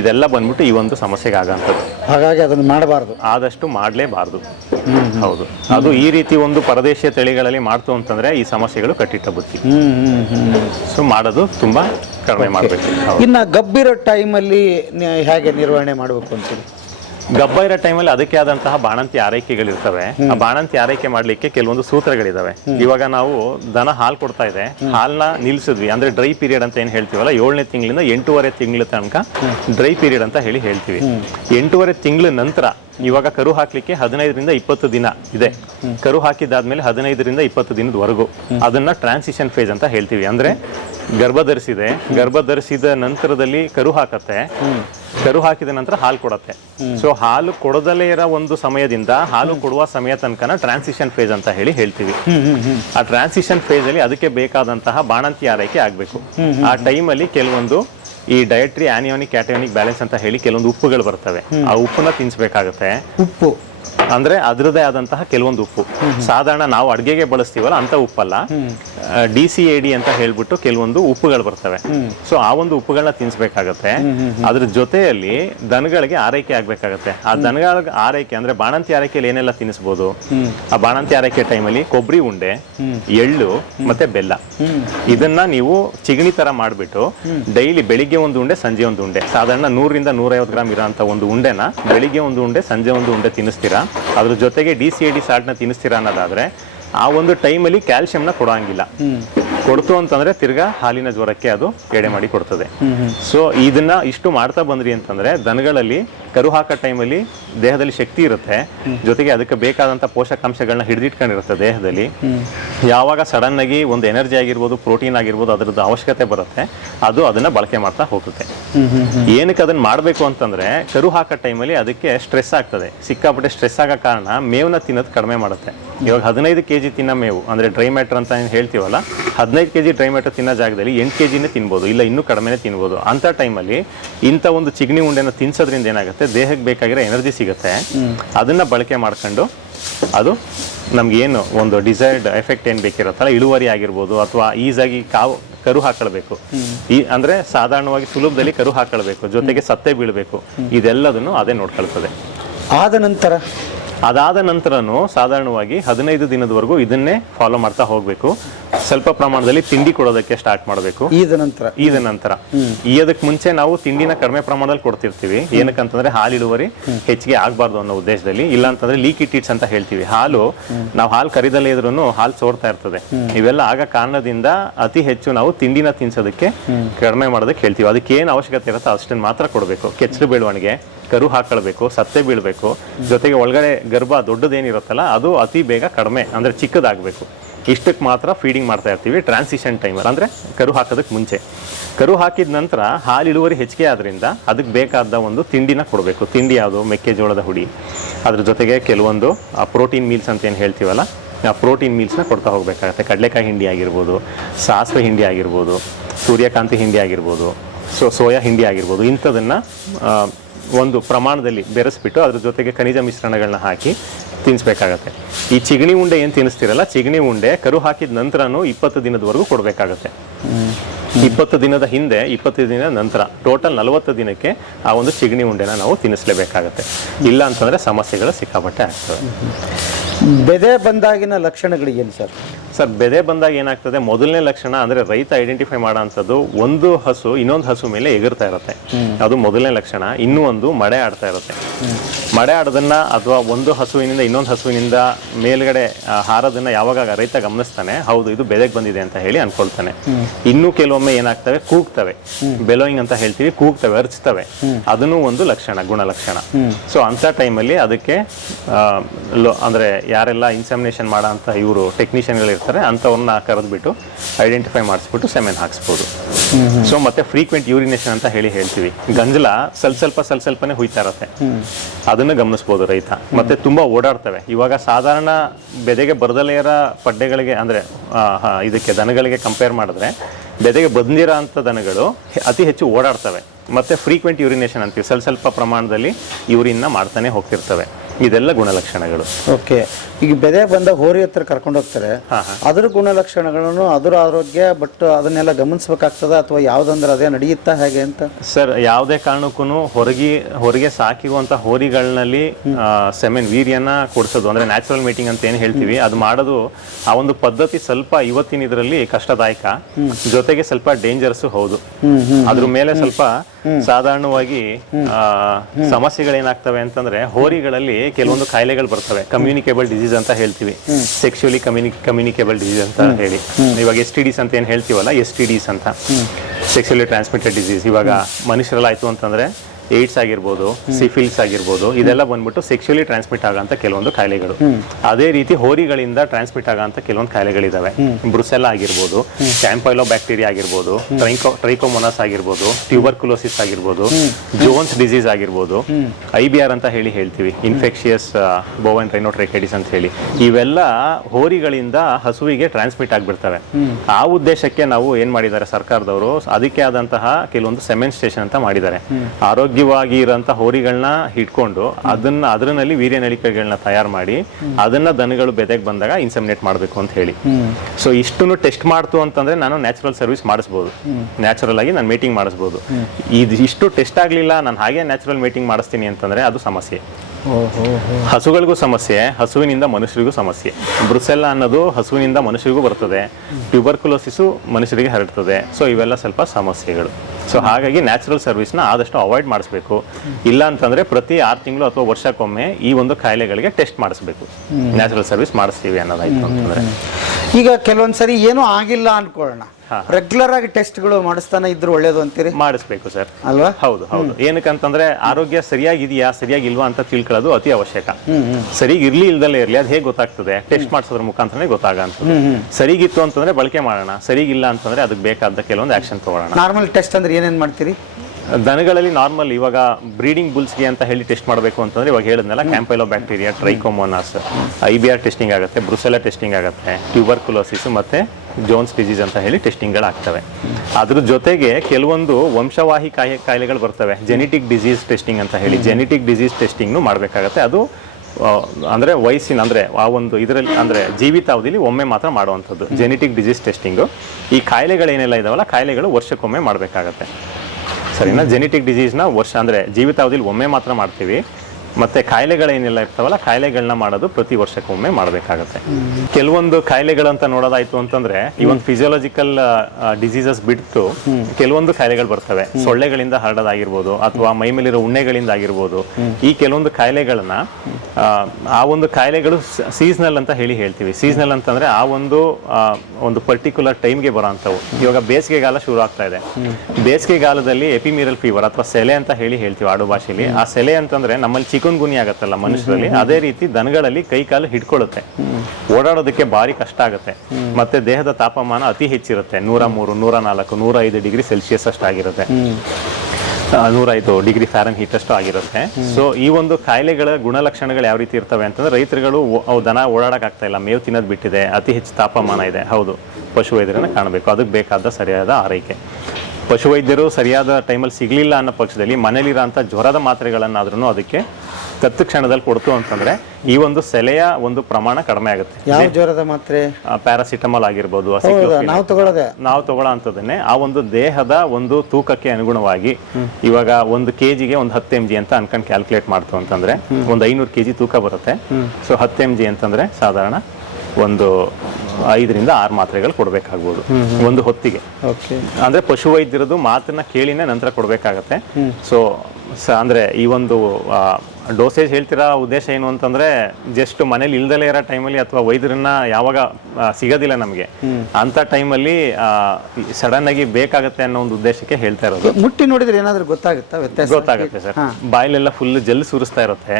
ಇದೆಲ್ಲ ಬಂದ್ಬಿಟ್ಟು ಈ ಒಂದು ಸಮಸ್ಯೆಗೆ ಆಗಂಥದ್ದು. ಹಾಗಾಗಿ ಅದನ್ನು ಮಾಡಬಾರ್ದು, ಆದಷ್ಟು ಮಾಡಲೇಬಾರ್ದು. ಹೌದು, ಅದು ಈ ರೀತಿ ಒಂದು ಪರದೇಶೀಯ ತಳಿಗಳಲ್ಲಿ ಮಾಡ್ತು ಅಂತಂದ್ರೆ ಈ ಸಮಸ್ಯೆಗಳು ಕಟ್ಟಿಟ್ಟ ಬುತ್ತಿ. ಸೊ ಮಾಡೋದು ತುಂಬಾ ಕಡಿಮೆ ಮಾಡಬೇಕು. ಇನ್ನು ಗಬ್ಬಿರೋ ಟೈಮಲ್ಲಿ ಹೇಗೆ ನಿರ್ವಹಣೆ ಮಾಡಬೇಕು ಅಂತೀವಿ? ಗಬ್ಬ ಇರೋ ಟೈಮಲ್ಲಿ ಅದಕ್ಕೆ ಆದಂತಹ ಬಾಣಂತಿ ಆರೈಕೆಗಳಿರ್ತವೆ. ಆ ಬಾಣಂತಿ ಆರೈಕೆ ಮಾಡ್ಲಿಕ್ಕೆ ಕೆಲವೊಂದು ಸೂತ್ರಗಳಿದಾವೆ. ಇವಾಗ ನಾವು ದನ ಹಾಲು ಕೊಡ್ತಾ ಇದೆ, ಹಾಲನ್ನ ನಿಲ್ಸಿದ್ವಿ ಅಂದ್ರೆ ಡ್ರೈ ಪೀರಿಯಡ್ ಅಂತ ಏನ್ ಹೇಳ್ತೀವಲ್ಲ, 7ನೇ ತಿಂಗಳಿಂದ 8.5 ತಿಂಗಳ ತನಕ ಡ್ರೈ ಪೀರಿಯಡ್ ಅಂತ ಹೇಳ್ತೀವಿ. 8.5 ತಿಂಗಳ ನಂತರ ಇವಾಗ ಕರು ಹಾಕ್ಲಿಕ್ಕೆ 15ರಿಂದ 20 ದಿನ ಇದೆ. ಕರು ಹಾಕಿದಾದ್ಮೇಲೆ 15ರಿಂದ 20 ದಿನದವರೆಗೂ ಅದನ್ನ ಟ್ರಾನ್ಸಿಷನ್ ಫೇಸ್ ಅಂತ ಹೇಳ್ತೀವಿ. ಅಂದ್ರೆ ಗರ್ಭ ಧರಿಸಿದ ನಂತರದಲ್ಲಿ ಕರು ಹಾಕತ್ತೆ, ಕರು ಹಾಕಿದ ನಂತರ ಹಾಲು ಕೊಡತ್ತೆ. ಸೊ ಹಾಲು ಕೊಡದಲೇ ಇರೋ ಒಂದು ಸಮಯದಿಂದ ಹಾಲು ಕೊಡುವ ಸಮಯ ತನಕನ ಟ್ರಾನ್ಸಿಷನ್ ಫೇಸ್ ಅಂತ ಹೇಳ್ತೀವಿ. ಆ ಟ್ರಾನ್ಸಿಷನ್ ಫೇಸ್ ಅಲ್ಲಿ ಅದಕ್ಕೆ ಬೇಕಾದಂತಹ ಬಾಣಂತಿ ಆರೈಕೆ ಆಗ್ಬೇಕು. ಆ ಟೈಮಲ್ಲಿ ಕೆಲವೊಂದು ಈ ಡಯಟ್ರಿ ಆನಿಯೋನಿಕ್ ಕ್ಯಾಟಯೋನಿಕ್ ಬ್ಯಾಲೆನ್ಸ್ ಅಂತ ಹೇಳಿ ಕೆಲವೊಂದು ಉಪ್ಪುಗಳು ಬರ್ತವೆ. ಆ ಉಪ್ಪನ್ನ ತಿನ್ಸ್ಬೇಕಾಗತ್ತೆ. ಉಪ್ಪು ಅಂದ್ರೆ ಅದ್ರದೇ ಆದಂತಹ ಕೆಲವೊಂದು ಉಪ್ಪು, ಸಾಧಾರಣ ನಾವು ಅಡ್ಗೆಗೆ ಬಳಸ್ತೀವಲ್ಲ ಅಂತ ಉಪ್ಪಲ್ಲ, DCAD ಅಂತ ಹೇಳ್ಬಿಟ್ಟು ಕೆಲವೊಂದು ಉಪ್ಪುಗಳು ಬರ್ತವೆ. ಸೊ ಆ ಒಂದು ಉಪ್ಪುಗಳನ್ನ ತಿನ್ಸ್ಬೇಕಾಗತ್ತೆ. ಅದ್ರ ಜೊತೆಯಲ್ಲಿ ದನಗಳಿಗೆ ಆರೈಕೆ ಆಗ್ಬೇಕಾಗತ್ತೆ. ಆ ದನಗಳ ಆರೈಕೆ ಅಂದ್ರೆ ಬಾಣಂತಿ ಆರೈಕೆಯಲ್ಲಿ ಏನೆಲ್ಲ ತಿನ್ನಿಸ್ಬೋದು? ಆ ಬಾಣಂತಿ ಆರೈಕೆ ಟೈಮಲ್ಲಿ ಕೊಬ್ಬರಿ ಉಂಡೆ, ಎಳ್ಳು ಮತ್ತೆ ಬೆಲ್ಲ, ಇದನ್ನ ನೀವು ಚಿಗಣಿ ತರ ಮಾಡ್ಬಿಟ್ಟು ಡೈಲಿ ಬೆಳಿಗ್ಗೆ ಒಂದು ಉಂಡೆ, ಸಂಜೆ ಒಂದು ಉಂಡೆ, ಸಾಧಾರಣ 100ರಿಂದ 150 ಗ್ರಾಮ್ ಇರೋಂಥ ಒಂದು ಉಂಡೆನ ಬೆಳಿಗ್ಗೆ ಒಂದು ಉಂಡೆ, ಸಂಜೆ ಒಂದು ಉಂಡೆ ತಿನ್ನಿಸ್ತೀರಾ. ಅದ್ರ ಜೊತೆಗೆ DCAD ಸಾಲ್ಟ್ನ ತಿನ್ನಿಸ್ತೀರಾ ಅನ್ನೋದಾದ್ರೆ ಆ ಒಂದು ಟೈಮಲ್ಲಿ ಕ್ಯಾಲ್ಸಿಯಂನ ಕೊಡೋಂಗಿಲ್ಲ. ಕೊಡ್ತು ಅಂತಂದ್ರೆ ತಿರ್ಗಾ ಹಾಲಿನ ಜ್ವರಕ್ಕೆ ಅದು ಎಡೆ ಮಾಡಿ ಕೊಡ್ತದೆ. ಸೊ ಇದನ್ನ ಇಷ್ಟು ಮಾಡ್ತಾ ಬಂದ್ರಿ ಅಂತಂದ್ರೆ ದನಗಳಲ್ಲಿ ಕರು ಹಾಕೋ ಟೈಮಲ್ಲಿ ದೇಹದಲ್ಲಿ ಶಕ್ತಿ ಇರುತ್ತೆ, ಜೊತೆಗೆ ಅದಕ್ಕೆ ಬೇಕಾದಂತ ಪೋಷಕಾಂಶಗಳನ್ನ ಹಿಡಿದಿಟ್ಕೊಂಡಿರುತ್ತೆ ದೇಹದಲ್ಲಿ. ಯಾವಾಗ ಸಡನ್ ಆಗಿ ಒಂದು ಎನರ್ಜಿ ಆಗಿರ್ಬೋದು, ಪ್ರೋಟೀನ್ ಆಗಿರ್ಬೋದು, ಅದರದ್ದು ಅವಶ್ಯಕತೆ ಬರುತ್ತೆ, ಅದು ಅದನ್ನ ಬಳಕೆ ಮಾಡ್ತಾ ಹೋಗುತ್ತೆ. ಏನಕ್ಕೆ ಅದನ್ನ ಮಾಡಬೇಕು ಅಂತಂದ್ರೆ ಕರು ಹಾಕೋ ಟೈಮಲ್ಲಿ ಅದಕ್ಕೆ ಸ್ಟ್ರೆಸ್ ಆಗ್ತದೆ, ಸಿಕ್ಕಾಪಟ್ಟೆ ಸ್ಟ್ರೆಸ್ ಆಗೋ ಕಾರಣ ಮೇವನ್ನ ತಿನ್ನೋದು ಕಡಿಮೆ ಮಾಡುತ್ತೆ. ಇವಾಗ 15 kg ತಿನ್ನೋ ಮೇವು ಅಂದ್ರೆ ಡ್ರೈ ಮ್ಯಾಟರ್ ಅಂತ ಏನು ಹೇಳ್ತೀವಲ್ಲ, 15 kg ಡ್ರೈ ಮ್ಯಾಟರ್ ತಿನ್ನೋ ಜಾಗದಲ್ಲಿ 8 kgನೇ ತಿನ್ಬೋದು, ಇಲ್ಲ ಇನ್ನೂ ಕಡಿಮೆನೇ ತಿನ್ಬೋದು. ಅಂತ ಟೈಮಲ್ಲಿ ಇಂಥ ಒಂದು ಚಿಗಣಿ ಉಂಡೆನ ತಿನ್ಸೋದ್ರಿಂದ ಏನಾಗುತ್ತೆ, ದೇಹಕ್ಕೆ ಬೇಕಾಗಿರೋ ಎನರ್ಜಿ ಸಿಗುತ್ತೆ. ಅದನ್ನ ಬಳಕೆ ಮಾಡ್ಕೊಂಡು ಅದು ನಮ್ಗೆ ಏನು ಒಂದು ಡಿಸೈರ್ಡ್ ಎಫೆಕ್ಟ್ ಏನು ಬೇಕಿರುತ್ತಲ್ಲ, ಇಳುವರಿ ಆಗಿರ್ಬೋದು ಅಥವಾ ಈಸಾಗಿ ಕರು ಹಾಕೊಳ್ಬೇಕು, ಅಂದ್ರೆ ಸಾಧಾರಣವಾಗಿ ಸುಲಭದಲ್ಲಿ ಕರು ಹಾಕೊಳ್ಬೇಕು, ಜೊತೆಗೆ ಸತ್ತೆ ಬೀಳಬೇಕು, ಇದೆಲ್ಲದನ್ನು ಅದೇ ನೋಡ್ಕೊಳ್ತದೆ. ಅದಾದ ನಂತರನೂ ಸಾಧಾರಣವಾಗಿ 15 ದಿನದವರೆಗೂ ಇದನ್ನೇ ಫಾಲೋ ಮಾಡ್ತಾ ಹೋಗ್ಬೇಕು. ಸ್ವಲ್ಪ ಪ್ರಮಾಣದಲ್ಲಿ ತಿಂಡಿ ಕೊಡೋದಕ್ಕೆ ಸ್ಟಾರ್ಟ್ ಮಾಡಬೇಕು. ಈದ ನಂತರ ಈದಕ್ಕೆ ಮುಂಚೆ ನಾವು ತಿಂಡಿನ ಕಡಿಮೆ ಪ್ರಮಾಣದಲ್ಲಿ ಕೊಡ್ತಿರ್ತೀವಿ. ಏನಕ್ಕಂತಂದ್ರೆ ಹಾಲು ಇಳುವರಿ ಹೆಚ್ಚಿಗೆ ಆಗಬಾರ್ದು ಅನ್ನೋ ಉದ್ದೇಶದಲ್ಲಿ. ಇಲ್ಲ ಅಂತಂದ್ರೆ ಲೀಕಿ ಟೀಟ್ಸ್ ಅಂತ ಹೇಳ್ತೀವಿ. ನಾವು ಹಾಲು ಕರಿದಲ್ಲೇ ಇದ್ರೂ ಹಾಲು ಸೋರ್ತಾ ಇರ್ತದೆ. ಇವೆಲ್ಲ ಆಗ ಕಾರಣದಿಂದ ಅತಿ ಹೆಚ್ಚು ನಾವು ತಿಂಡಿನ ತಿನ್ಸೋದಕ್ಕೆ ಕಡಿಮೆ ಮಾಡೋದಕ್ಕೆ ಹೇಳ್ತೀವಿ. ಅದಕ್ಕೆ ಏನು ಅವಶ್ಯಕತೆ ಇರುತ್ತೋ ಅಷ್ಟನ್ನು ಮಾತ್ರ ಕೊಡಬೇಕು. ಕೆಚ್ಚಲು ಬೆಳವಣಿಗೆ, ಕರು ಹಾಕೊಳ್ಬೇಕು, ಸತ್ತೆ ಬೀಳ್ಬೇಕು, ಜೊತೆಗೆ ಒಳಗಡೆ ಗರ್ಭ ದೊಡ್ಡದೇನಿರುತ್ತಲ್ಲ ಅದು ಅತಿ ಬೇಗ ಕಡಿಮೆ ಅಂದ್ರೆ ಚಿಕ್ಕದಾಗಬೇಕು. ಇಷ್ಟಕ್ಕೆ ಮಾತ್ರ ಫೀಡಿಂಗ್ ಮಾಡ್ತಾ ಇರ್ತೀವಿ ಟ್ರಾನ್ಸಿಷನ್ ಟೈಮಲ್ಲಿ, ಅಂದರೆ ಕರು ಹಾಕೋದಕ್ಕೆ ಮುಂಚೆ. ಕರು ಹಾಕಿದ ನಂತರ ಹಾಲು ಇಳುವರಿ ಹೆಚ್ಚಿಗೆ ಆದ್ರಿಂದ ಅದಕ್ಕೆ ಬೇಕಾದ ಒಂದು ತಿಂಡಿನ ಕೊಡಬೇಕು. ತಿಂಡಿ ಯಾವುದು? ಮೆಕ್ಕೆಜೋಳದ ಹುಡಿ, ಅದ್ರ ಜೊತೆಗೆ ಕೆಲವೊಂದು ಪ್ರೋಟೀನ್ ಮೀಲ್ಸ್ ಅಂತ ಏನು ಹೇಳ್ತೀವಲ್ಲ, ಆ ಪ್ರೋಟೀನ್ ಮೀಲ್ಸ್ನ ಕೊಡ್ತಾ ಹೋಗಬೇಕಾಗತ್ತೆ. ಕಡಲೆಕಾಯಿ ಹಿಂಡಿ ಆಗಿರ್ಬೋದು, ಸಾಸಿವೆ ಹಿಂಡಿ ಆಗಿರ್ಬೋದು, ಸೂರ್ಯಕಾಂತಿ ಹಿಂಡಿ ಆಗಿರ್ಬೋದು, ಸೋಯಾ ಹಿಂಡಿ ಆಗಿರ್ಬೋದು, ಇಂಥದನ್ನು ಒಂದು ಪ್ರಮಾಣದಲ್ಲಿ ಬೆರೆಸ್ಬಿಟ್ಟು ಅದ್ರ ಜೊತೆಗೆ ಖನಿಜ ಮಿಶ್ರಣಗಳನ್ನ ಹಾಕಿ ತಿನ್ನಿಸ್ಬೇಕಾಗತ್ತೆ. ಈ ಚಿಗಣಿ ಉಂಡೆ ಏನು ತಿನ್ನಿಸ್ತಿರಲ್ಲ, ಚಿಗಣಿ ಉಂಡೆ ಕರು ಹಾಕಿದ ನಂತರನೂ 20 ದಿನದವರೆಗೂ ಕೊಡಬೇಕಾಗತ್ತೆ. 20 ದಿನದ ಹಿಂದೆ, 20 ದಿನದ ನಂತರ, ಟೋಟಲ್ 40 ದಿನಕ್ಕೆ ಆ ಒಂದು ಚಿಗಣಿ ಉಂಡೆನ ನಾವು ತಿನ್ನಿಸ್ಲೇಬೇಕಾಗತ್ತೆ. ಇಲ್ಲ ಅಂತಂದ್ರೆ ಸಮಸ್ಯೆಗಳು ಸಿಕ್ಕಾಪಟ್ಟೆ ಆಗ್ತವೆ. ಬೆದೆ ಬಂದಾಗಿನ ಲಕ್ಷಣಗಳು ಏನು ಸರ್? ಬೆದೆ ಬಂದಾಗ ಏನಾಗ್ತದೆ, ಮೊದಲನೇ ಲಕ್ಷಣ ಅಂದ್ರೆ ರೈತ ಐಡೆಂಟಿಫೈ ಮಾಡೋ ಅಂಥದ್ದು, ಒಂದು ಹಸು ಇನ್ನೊಂದು ಹಸು ಮೇಲೆ ಎಗರ್ತಾ ಇರುತ್ತೆ, ಅದು ಮೊದಲನೇ ಲಕ್ಷಣ. ಇನ್ನೂ ಒಂದು ಮಡೆ ಆಡ್ತಾ ಇರುತ್ತೆ. ಮಡೆ ಆಡೋದನ್ನ ಅಥವಾ ಒಂದು ಹಸುವಿನಿಂದ ಇನ್ನೊಂದು ಹಸುವಿನಿಂದ ಮೇಲ್ಗಡೆ ಹಾರೋದನ್ನ ಯಾವಾಗ ರೈತ ಗಮನಿಸ್ತಾನೆ, ಹೌದು ಇದು ಬೆದೆಗೆ ಬಂದಿದೆ ಅಂತ ಹೇಳಿ ಅನ್ಕೊಳ್ತಾನೆ. ಇನ್ನೂ ಕೆಲವೊಮ್ಮೆ ಏನಾಗ್ತವೆ, ಕೂಗ್ತವೆ, ಬೆಲೋಯಿಂಗ್ ಅಂತ ಹೇಳ್ತೀವಿ, ಕೂಗ್ತವೆ, ಅರ್ಚ್ತವೆ, ಅದನ್ನು ಒಂದು ಲಕ್ಷಣ, ಗುಣಲಕ್ಷಣ. ಸೊ ಅಂತ ಟೈಮಲ್ಲಿ ಅದಕ್ಕೆ ಅಂದ್ರೆ ಯಾರೆಲ್ಲ ಇನ್ಸೆಮಿನೇಷನ್ ಮಾಡೋ ಅಂತ ಇವರು ಟೆಕ್ನಿಷಿಯನ್ಗಳು ಇರ್ತಾರೆ, ಅಂಥವ್ರನ್ನ ಕರೆದ್ಬಿಟ್ಟು ಐಡೆಂಟಿಫೈ ಮಾಡಿಸ್ಬಿಟ್ಟು ಸೆಮೆನ್ ಹಾಕ್ಸ್ಬೋದು. ಸೊ ಮತ್ತೆ ಫ್ರೀಕ್ವೆಂಟ್ ಯೂರಿನೇಷನ್ ಅಂತ ಹೇಳ್ತೀವಿ, ಗಂಜಲ ಸ್ವಲ್ಪನೇ ಹುಯ್ತಾ ಇರತ್ತೆ, ಅದನ್ನು ಗಮನಿಸ್ಬೋದು ರೈತ. ಮತ್ತೆ ತುಂಬಾ ಓಡಾಡ್ತವೆ. ಇವಾಗ ಸಾಧಾರಣ ಬೆದೆಗೆ ಬರದಲೇ ಇರೋ ಪಡ್ಡೆಗಳಿಗೆ ಅಂದ್ರೆ ಇದಕ್ಕೆ ದನಗಳಿಗೆ ಕಂಪೇರ್ ಮಾಡಿದ್ರೆ ಬೆದೆಗೆ ಬಂದಿರೋ ಅಂಥ ದನಗಳು ಅತಿ ಹೆಚ್ಚು ಓಡಾಡ್ತವೆ. ಮತ್ತೆ ಫ್ರೀಕ್ವೆಂಟ್ ಯೂರಿನೇಷನ್ ಅಂತೀವಿ, ಸ್ವಲ್ಪ ಪ್ರಮಾಣದಲ್ಲಿ ಯೂರಿನ್ನ ಮಾಡ್ತಾನೆ ಹೋಗ್ತಿರ್ತವೆ. ಇದೆಲ್ಲ ಗುಣಲಕ್ಷಣಗಳು. ಓಕೆ, ಈಗ ಬೆದೆ ಬಂದ ಹೋರಿ ಹತ್ರ ಕರ್ಕೊಂಡು ಹೋಗ್ತಾರೆ, ಅದ್ರ ಗುಣಲಕ್ಷಣಗಳನ್ನು, ಅದರ ಆರೋಗ್ಯ, ಬಟ್ ಅದನ್ನೆಲ್ಲ ಗಮನಿಸಬೇಕಾಗ್ತದ ಅಥವಾ ಯಾವ್ದಂದ್ರೆ ಅದೇ ನಡೆಯುತ್ತಾ ಹೇಗೆ ಅಂತ? ಸರ್, ಯಾವುದೇ ಕಾರಣಕ್ಕೂ ಹೊರಗೆ ಸಾಕಿರುವಂತ ಹೋರಿಗಳಲ್ಲಿ ಸೆಮೆನ್ ವೀರ್ಯನ ಕೊಡಿಸೋದು ಅಂದ್ರೆ ನ್ಯಾಚುರಲ್ ಮೀಟಿಂಗ್ ಅಂತ ಏನು ಹೇಳ್ತೀವಿ, ಅದು ಮಾಡೋದು ಆ ಒಂದು ಪದ್ಧತಿ ಸ್ವಲ್ಪ ಇವತ್ತಿನ ಇದರಲ್ಲಿ ಕಷ್ಟದಾಯಕ, ಜೊತೆಗೆ ಸ್ವಲ್ಪ ಡೇಂಜರ್ಸ್ ಹೌದು. ಅದ್ರ ಮೇಲೆ ಸ್ವಲ್ಪ ಸಾಧಾರಣವಾಗಿ ಸಮಸ್ಯೆಗಳೇನಾಗ್ತವೆ ಅಂತಂದ್ರೆ, ಹೋರಿಗಳಲ್ಲಿ ಕೆಲವೊಂದು ಕಾಯಿಲೆಗಳು ಬರ್ತವೆ, ಕಮ್ಯುನಿಕೇಬಲ್ ಡಿಸೀಸ್ ಅಂತ ಹೇಳ್ತೀವಿ, ಸೆಕ್ಸುಯಲಿ ಕಮ್ಯುನಿಕೇಬಲ್ ಡಿಸೀಸ್ ಅಂತ ಹೇಳಿ. ಇವಾಗ STDs ಅಂತ ಏನು ಹೇಳ್ತೀವಲ್ಲ, STDs ಅಂತ, ಸೆಕ್ಸುಯಲಿ ಟ್ರಾನ್ಸ್ಮಿಟೆಡ್ ಡಿಸೀಸ್. ಇವಾಗ ಮನುಷ್ಯರಲ್ಲಾಯ್ತು ಅಂತಂದ್ರೆ ಏಡ್ಸ್ ಆಗಿರ್ಬೋದು, ಸಿಫಿಲ್ಸ್ ಆಗಿರ್ಬೋದು, ಇದೆಲ್ಲ ಬಂದ್ಬಿಟ್ಟು ಸೆಕ್ಸುಯಲಿ ಟ್ರಾನ್ಸ್ಮಿಟ್ ಆಗೋಂಥ ಕೆಲವೊಂದು ಕಾಯಿಲೆಗಳು. ಅದೇ ರೀತಿ ಹೋರಿಗಳಿಂದ ಟ್ರಾನ್ಸ್ಮಿಟ್ ಆಗೋಂಥ ಕೆಲವೊಂದು ಕಾಯಿಲೆಗಳಿದಾವೆ. ಬ್ರುಸೆಲ್ಲಾ ಆಗಿರ್ಬೋದು, ಕ್ಯಾಂಪೈಲೋ ಬ್ಯಾಕ್ಟೀರಿಯಾ ಆಗಿರ್ಬೋದು, ಟ್ರೈಕೋಮೊನಾಸ್ ಆಗಿರ್ಬೋದು, ಟ್ಯೂಬರ್ಕುಲೋಸಿಸ್ ಆಗಿರ್ಬೋದು, ಜೋನ್ಸ್ ಡಿಸೀಸ್ ಆಗಿರ್ಬೋದು, IBR ಅಂತ ಹೇಳ್ತೀವಿ, ಇನ್ಫೆಕ್ಷಿಯಸ್ ಬೋವೈನ್ ರೈನೋಟ್ರೈಕೈಟಿಸ್ ಅಂತ ಹೇಳಿ. ಇವೆಲ್ಲ ಹೋರಿಗಳಿಂದ ಹಸುವಿಗೆ ಟ್ರಾನ್ಸ್ಮಿಟ್ ಆಗಿಬಿಡ್ತವೆ. ಆ ಉದ್ದೇಶಕ್ಕೆ ನಾವು ಏನ್ ಮಾಡಿದ್ದಾರೆ ಸರ್ಕಾರದವರು, ಅದಕ್ಕೆ ಆದಂತಹ ಕೆಲವೊಂದು ಸೆಮೆನ್ ಸ್ಟೇಷನ್ ಅಂತ ಮಾಡಿದ್ದಾರೆ. ಆರೋಗ್ಯವಾಗಿ ಇರೋಂಥ ಹೋರಿಗಳನ್ನ ಹಿಡ್ಕೊಂಡು ಅದರಲ್ಲಿ ವೀರ್ಯನಳಿಕೆಗಳನ್ನ ತಯಾರು ಮಾಡಿ ಅದನ್ನ ದನಗಳು ಬೆದೆಗೆ ಬಂದಾಗ ಇನ್ಸೆಮಿನೇಟ್ ಮಾಡಬೇಕು ಅಂತ ಹೇಳಿ. ಸೊ ಇಷ್ಟನ್ನು ಟೆಸ್ಟ್ ಮಾಡ್ತು ಅಂತಂದ್ರೆ ನಾನು ನ್ಯಾಚುರಲ್ ಸರ್ವಿಸ್ ಮಾಡಿಸ್ಬೋದು, ನ್ಯಾಚುರಲ್ ಆಗಿ ನಾನು ಮೀಟಿಂಗ್ ಮಾಡಿಸ್ಬೋದು. ಇಷ್ಟು ಟೆಸ್ಟ್ ಆಗ್ಲಿಲ್ಲ, ನಾನು ಹಾಗೆ ನ್ಯಾಚುರಲ್ ಮೀಟಿಂಗ್ ಮಾಡಿಸ್ತೀನಿ ಅಂತಂದ್ರೆ ಅದು ಸಮಸ್ಯೆ. ಹಸುಗಳಿಗೂ ಸಮಸ್ಯೆ, ಹಸುವಿನಿಂದ ಮನುಷ್ಯರಿಗೂ ಸಮಸ್ಯೆ. ಬ್ರುಸೆಲ್ಲಾ ಅನ್ನೋದು ಹಸುವಿನಿಂದ ಮನುಷ್ಯರಿಗೂ ಬರ್ತದೆ, ಟ್ಯೂಬರ್ಕುಲೋಸಿಸು ಮನುಷ್ಯರಿಗೆ ಹರಡ್ತದೆ. ಸೊ ಇವೆಲ್ಲ ಸ್ವಲ್ಪ ಸಮಸ್ಯೆಗಳು. ಸೊ ಹಾಗಾಗಿ ನ್ಯಾಚುರಲ್ ಸರ್ವಿಸ್ನ ಆದಷ್ಟು ಅವಾಯ್ಡ್ ಮಾಡಿಸ್ಬೇಕು. ಇಲ್ಲ ಅಂತಂದ್ರೆ ಪ್ರತಿ 6 ತಿಂಗಳು ಅಥವಾ ವರ್ಷಕ್ಕೊಮ್ಮೆ ಈ ಒಂದು ಕಾಯಿಲೆಗಳಿಗೆ ಟೆಸ್ಟ್ ಮಾಡಿಸ್ಬೇಕು. ನ್ಯಾಚುರಲ್ ಸರ್ವಿಸ್ ಮಾಡಿಸ್ತೀವಿ ಅನ್ನೋದಾಯ್ತು ಅಂತಂದ್ರೆ ಈಗ ಕೆಲವೊಂದ್ಸರಿ ಏನೂ ಆಗಿಲ್ಲ ಅನ್ಕೊಳ್ಳೋಣ, ರೆಗ್ಯುಲರ್ ಆಗಿ ಟೆಸ್ಟ್ಗಳು ಮಾಡಿಸ್ತಾನೆ ಇದ್ರು ಒಳ್ಳೇದು ಅಂತೀರಿ? ಮಾಡಿಸ್ಬೇಕು ಸರ್. ಅಲ್ವಾ? ಹೌದು. ಏನಕ್ಕಂತಂದ್ರೆ ಆರೋಗ್ಯ ಸರಿಯಾಗಿದೆಯಾ ಸರಿಯಾಗಿಲ್ವಾ ಅಂತ ತಿಳ್ಕೊಳ್ಳೋದು ಅತಿ ಅವಶ್ಯಕ. ಸರಿಯಾಗಿ ಇರ್ಲಿ ಇಲ್ದಲ್ಲೇ ಇರ್ಲಿ ಅದು ಹೇಗೆ ಗೊತ್ತಾಗ್ತದೆ? ಟೆಸ್ಟ್ ಮಾಡಿಸೋದ್ರ ಮುಖಾಂತರನೇ ಗೊತ್ತಾಗಂತದ್ದು. ಸರಿಗಿತ್ತು ಅಂತಂದ್ರೆ ಬಳಕೆ ಮಾಡೋಣ, ಸರಿಗಿಲ್ಲ ಅಂತಂದ್ರೆ ಅದಕ್ಕೆ ಬೇಕಾದ ಕೆಲವೊಂದು ಆಕ್ಷನ್ ತಗೊಳ್ಳೋಣ. ನಾರ್ಮಲ್ ಟೆಸ್ಟ್ ಅಂದ್ರೆ ಏನೇನ್ ಮಾಡ್ತೀರಿ? ದನಗಳಲ್ಲಿ ನಾರ್ಮಲ್ ಇವಾಗ ಬ್ರೀಡಿಂಗ್ ಬುಲ್ಸ್ಗೆ ಅಂತ ಹೇಳಿ ಟೆಸ್ಟ್ ಮಾಡಬೇಕು ಅಂತಂದ್ರೆ ಇವಾಗ ಹೇಳಿದ್ನಲ್ಲ, ಕ್ಯಾಂಪೈಲೋಬ್ಯಾಕ್ಟೀರಿಯಾ, ಟ್ರೈಕೋಮೋನಾಸ್, IBR ಟೆಸ್ಟಿಂಗ್ ಆಗುತ್ತೆ, ಬ್ರುಸೆಲ್ಲಾ ಟೆಸ್ಟಿಂಗ್ ಆಗುತ್ತೆ, ಟ್ಯೂಬರ್ಕುಲೋಸಿಸ್ ಮತ್ತೆ ಜೋನ್ಸ್ ಡಿಸೀಸ್ ಅಂತ ಹೇಳಿ ಟೆಸ್ಟಿಂಗ್ಗಳಾಗ್ತವೆ. ಅದ್ರ ಜೊತೆಗೆ ಕೆಲವೊಂದು ವಂಶವಾಹಿ ಕಾಯಿಲೆಗಳು ಬರ್ತವೆ, ಜೆನೆಟಿಕ್ ಡಿಸೀಸ್ ಟೆಸ್ಟಿಂಗ್ ಅಂತ ಹೇಳಿ. ಜೆನೆಟಿಕ್ ಡಿಸೀಸ್ ಟೆಸ್ಟಿಂಗ್ನು ಮಾಡಬೇಕಾಗತ್ತೆ. ಅದು ಅಂದರೆ ವಯಸ್ಸಿನ ಅಂದರೆ ಆ ಒಂದು ಇದರಲ್ಲಿ ಅಂದರೆ ಜೀವಿತಾವಧಿಲಿ ಒಮ್ಮೆ ಮಾತ್ರ ಮಾಡುವಂಥದ್ದು ಜೆನೆಟಿಕ್ ಡಿಸೀಸ್ ಟೆಸ್ಟಿಂಗು. ಈ ಕಾಯಿಲೆಗಳೇನೆಲ್ಲ ಇದಾವಲ್ಲ, ಕಾಯಿಲೆಗಳು ವರ್ಷಕ್ಕೊಮ್ಮೆ ಮಾಡಬೇಕಾಗತ್ತೆ. ಸರಿನಾ? ಜೆನೆಟಿಕ್ ಡಿಸೀಸ್ನ ವರ್ಷ ಅಂದರೆ ಜೀವಿತಾವಧಿಲಿ ಒಮ್ಮೆ ಮಾತ್ರ ಮಾಡ್ತೀವಿ. ಮತ್ತು ಕಾಯಿಲೆಗಳೇನೆಲ್ಲ ಇರ್ತಾವಲ್ಲ, ಕಾಯಿಲೆಗಳನ್ನ ಮಾಡೋದು ಪ್ರತಿ ವರ್ಷಕ್ಕೊಮ್ಮೆ ಮಾಡಬೇಕಾಗತ್ತೆ. ಕೆಲವೊಂದು ಕಾಯಿಲೆಗಳಂತ ನೋಡೋದಾಯ್ತು ಅಂತಂದ್ರೆ ಈ ಒಂದು ಫಿಸಿಯೋಲಾಜಿಕಲ್ ಡಿಸೀಸಸ್ ಬಿಟ್ಟು ಕೆಲವೊಂದು ಕಾಯಿಲೆಗಳು ಬರ್ತವೆ. ಸೊಳ್ಳೆಗಳಿಂದ ಹರಡೋದಾಗಿರ್ಬೋದು ಅಥವಾ ಮೈ ಮೇಲಿರೋ ಉಣ್ಣೆಗಳಿಂದ ಆಗಿರ್ಬೋದು. ಈ ಕೆಲವೊಂದು ಕಾಯಿಲೆಗಳನ್ನ ಆ ಒಂದು ಕಾಯಿಲೆಗಳು ಸೀಸನಲ್ ಅಂತ ಹೇಳ್ತೀವಿ. ಸೀಸನಲ್ ಅಂತಂದ್ರೆ ಆ ಒಂದು ಪರ್ಟಿಕ್ಯುಲರ್ ಟೈಮ್ಗೆ ಬರೋಂಥವು. ಇವಾಗ ಬೇಸಿಗೆಗಾಲ ಶುರು ಆಗ್ತಾ ಇದೆ. ಬೇಸಿಗೆಗಾಲದಲ್ಲಿ ಎಪಿಮೀರಲ್ ಫೀವರ್ ಅಥವಾ ಸೆಲೆ ಅಂತ ಹೇಳ್ತೀವಿ ಆಡು ಭಾಷೆಯಲ್ಲಿ. ಆ ಸೆಲೆ ಅಂತಂದ್ರೆ ನಮ್ಮಲ್ಲಿ ಚಿಕನ್ಗುನಿ ಆಗತ್ತಲ್ಲ ಮನುಷ್ಯರಲ್ಲಿ, ಅದೇ ರೀತಿ ದನಗಳಲ್ಲಿ ಕೈ ಕಾಲು ಹಿಡ್ಕೊಳ್ಳುತ್ತೆ. ಓಡಾಡೋದಕ್ಕೆ ಭಾರಿ ಕಷ್ಟ ಆಗುತ್ತೆ. ಮತ್ತೆ ದೇಹದ ತಾಪಮಾನ ಅತಿ ಹೆಚ್ಚಿರುತ್ತೆ. 103, 104, 105 ಡಿಗ್ರಿ ಸೆಲ್ಸಿಯಸ್ ಅಷ್ಟಾಗಿರುತ್ತೆ. 105 ಡಿಗ್ರಿ ಫ್ಯಾರನ್ಹೀಟ್ ಅಷ್ಟು ಆಗಿರುತ್ತೆ. ಸೊ ಈ ಒಂದು ಕಾಯಿಲೆಗಳ ಗುಣಲಕ್ಷಣಗಳು ಯಾವ ರೀತಿ ಇರ್ತವೆ ಅಂತಂದ್ರೆ, ರೈತರುಗಳು ದನ ಓಡಾಡಕ್ ಆಗ್ತಾ ಇಲ್ಲ, ಮೇವು ತಿನ್ನೋದು ಬಿಟ್ಟಿದೆ, ಅತಿ ಹೆಚ್ಚು ತಾಪಮಾನ ಇದೆ. ಹೌದು, ಪಶುವೈದ್ಯರನ್ನ ಕಾಣಬೇಕು. ಅದಕ್ಕೆ ಬೇಕಾದ ಸರಿಯಾದ ಆರೈಕೆ. ಪಶುವೈದ್ಯರು ಸರಿಯಾದ ಟೈಮಲ್ಲಿ ಸಿಗಲಿಲ್ಲ ಅನ್ನೋ ಪಕ್ಷದಲ್ಲಿ ಮನೇಲಿರೋಂಥ ಜ್ವರದ ಮಾತ್ರೆಗಳನ್ನಾದ್ರೂ ಅದಕ್ಕೆ ತತ್ಕ್ಷಣದಲ್ಲಿ ಕೊಡ್ತು ಅಂತಂದ್ರೆ ಈ ಒಂದು ಸೆಲೆಯ ಒಂದು ಪ್ರಮಾಣ ಕಡಿಮೆ ಆಗುತ್ತೆ. ಯಾವ ಜ್ವರದ ಮಾತ್ರೆ? ಪ್ಯಾರಾಸಿಟಮಾಲ್ ಆಗಿರ್ಬೋದು, ನಾವು ತಗೊಳ್ಳೋ ಅಂಥದ್ದನ್ನೇ ಆ ಒಂದು ದೇಹದ ಒಂದು ತೂಕಕ್ಕೆ ಅನುಗುಣವಾಗಿ. ಇವಾಗ 1 kg ಒಂದು 10 mg ಅಂತ ಅನ್ಕೊಂಡು ಕ್ಯಾಲ್ಕುಲೇಟ್ ಮಾಡ್ತು ಅಂತಂದ್ರೆ ಒಂದು 500 kg ತೂಕ ಬರುತ್ತೆ. ಸೊ 10 mg ಅಂತಂದ್ರೆ ಸಾಧಾರಣ ಒಂದು 5 ರಿಂದ 6 ಮಾತ್ರೆಗಳು ಕೊಡ್ಬೇಕಾಗ್ಬೋದು ಒಂದು ಹೊತ್ತಿಗೆ. ಅಂದ್ರೆ ಪಶುವೈದ್ಯರದು ಮಾತನ್ನ ಕೇಳಿನೇ ನಂತರ ಕೊಡ್ಬೇಕಾಗತ್ತೆ. ಸೊ ಅಂದ್ರೆ ಈ ಒಂದು ಡೋಸೇಜ್ ಹೇಳ್ತಿರೋ ಉದ್ದೇಶ ಏನು ಅಂತಂದ್ರೆ, ಜಸ್ಟ್ ಮನೇಲಿ ಇಲ್ದಲೇ ಇರೋ ಟೈಮಲ್ಲಿ ಅಥವಾ ವೈದ್ಯರನ್ನ ಯಾವಾಗ ಸಿಗೋದಿಲ್ಲ ನಮಗೆ ಅಂತ ಟೈಮಲ್ಲಿ ಸಡನ್ ಆಗಿ ಬೇಕಾಗತ್ತೆ ಅನ್ನೋ ಒಂದು ಉದ್ದೇಶಕ್ಕೆ ಹೇಳ್ತಾ ಇರೋದು. ಮುಟ್ಟಿ ನೋಡಿದ್ರೆ ಏನಾದ್ರೂ ಗೊತ್ತಾಗುತ್ತಾ ವ್ಯತ್ಯಾಸ? ಗೊತ್ತಾಗುತ್ತೆ ಸರ್. ಬಾಯಿಲೆಲ್ಲ ಫುಲ್ ಜೆಲ್ ಸುರಿಸ್ತಾ ಇರುತ್ತೆ.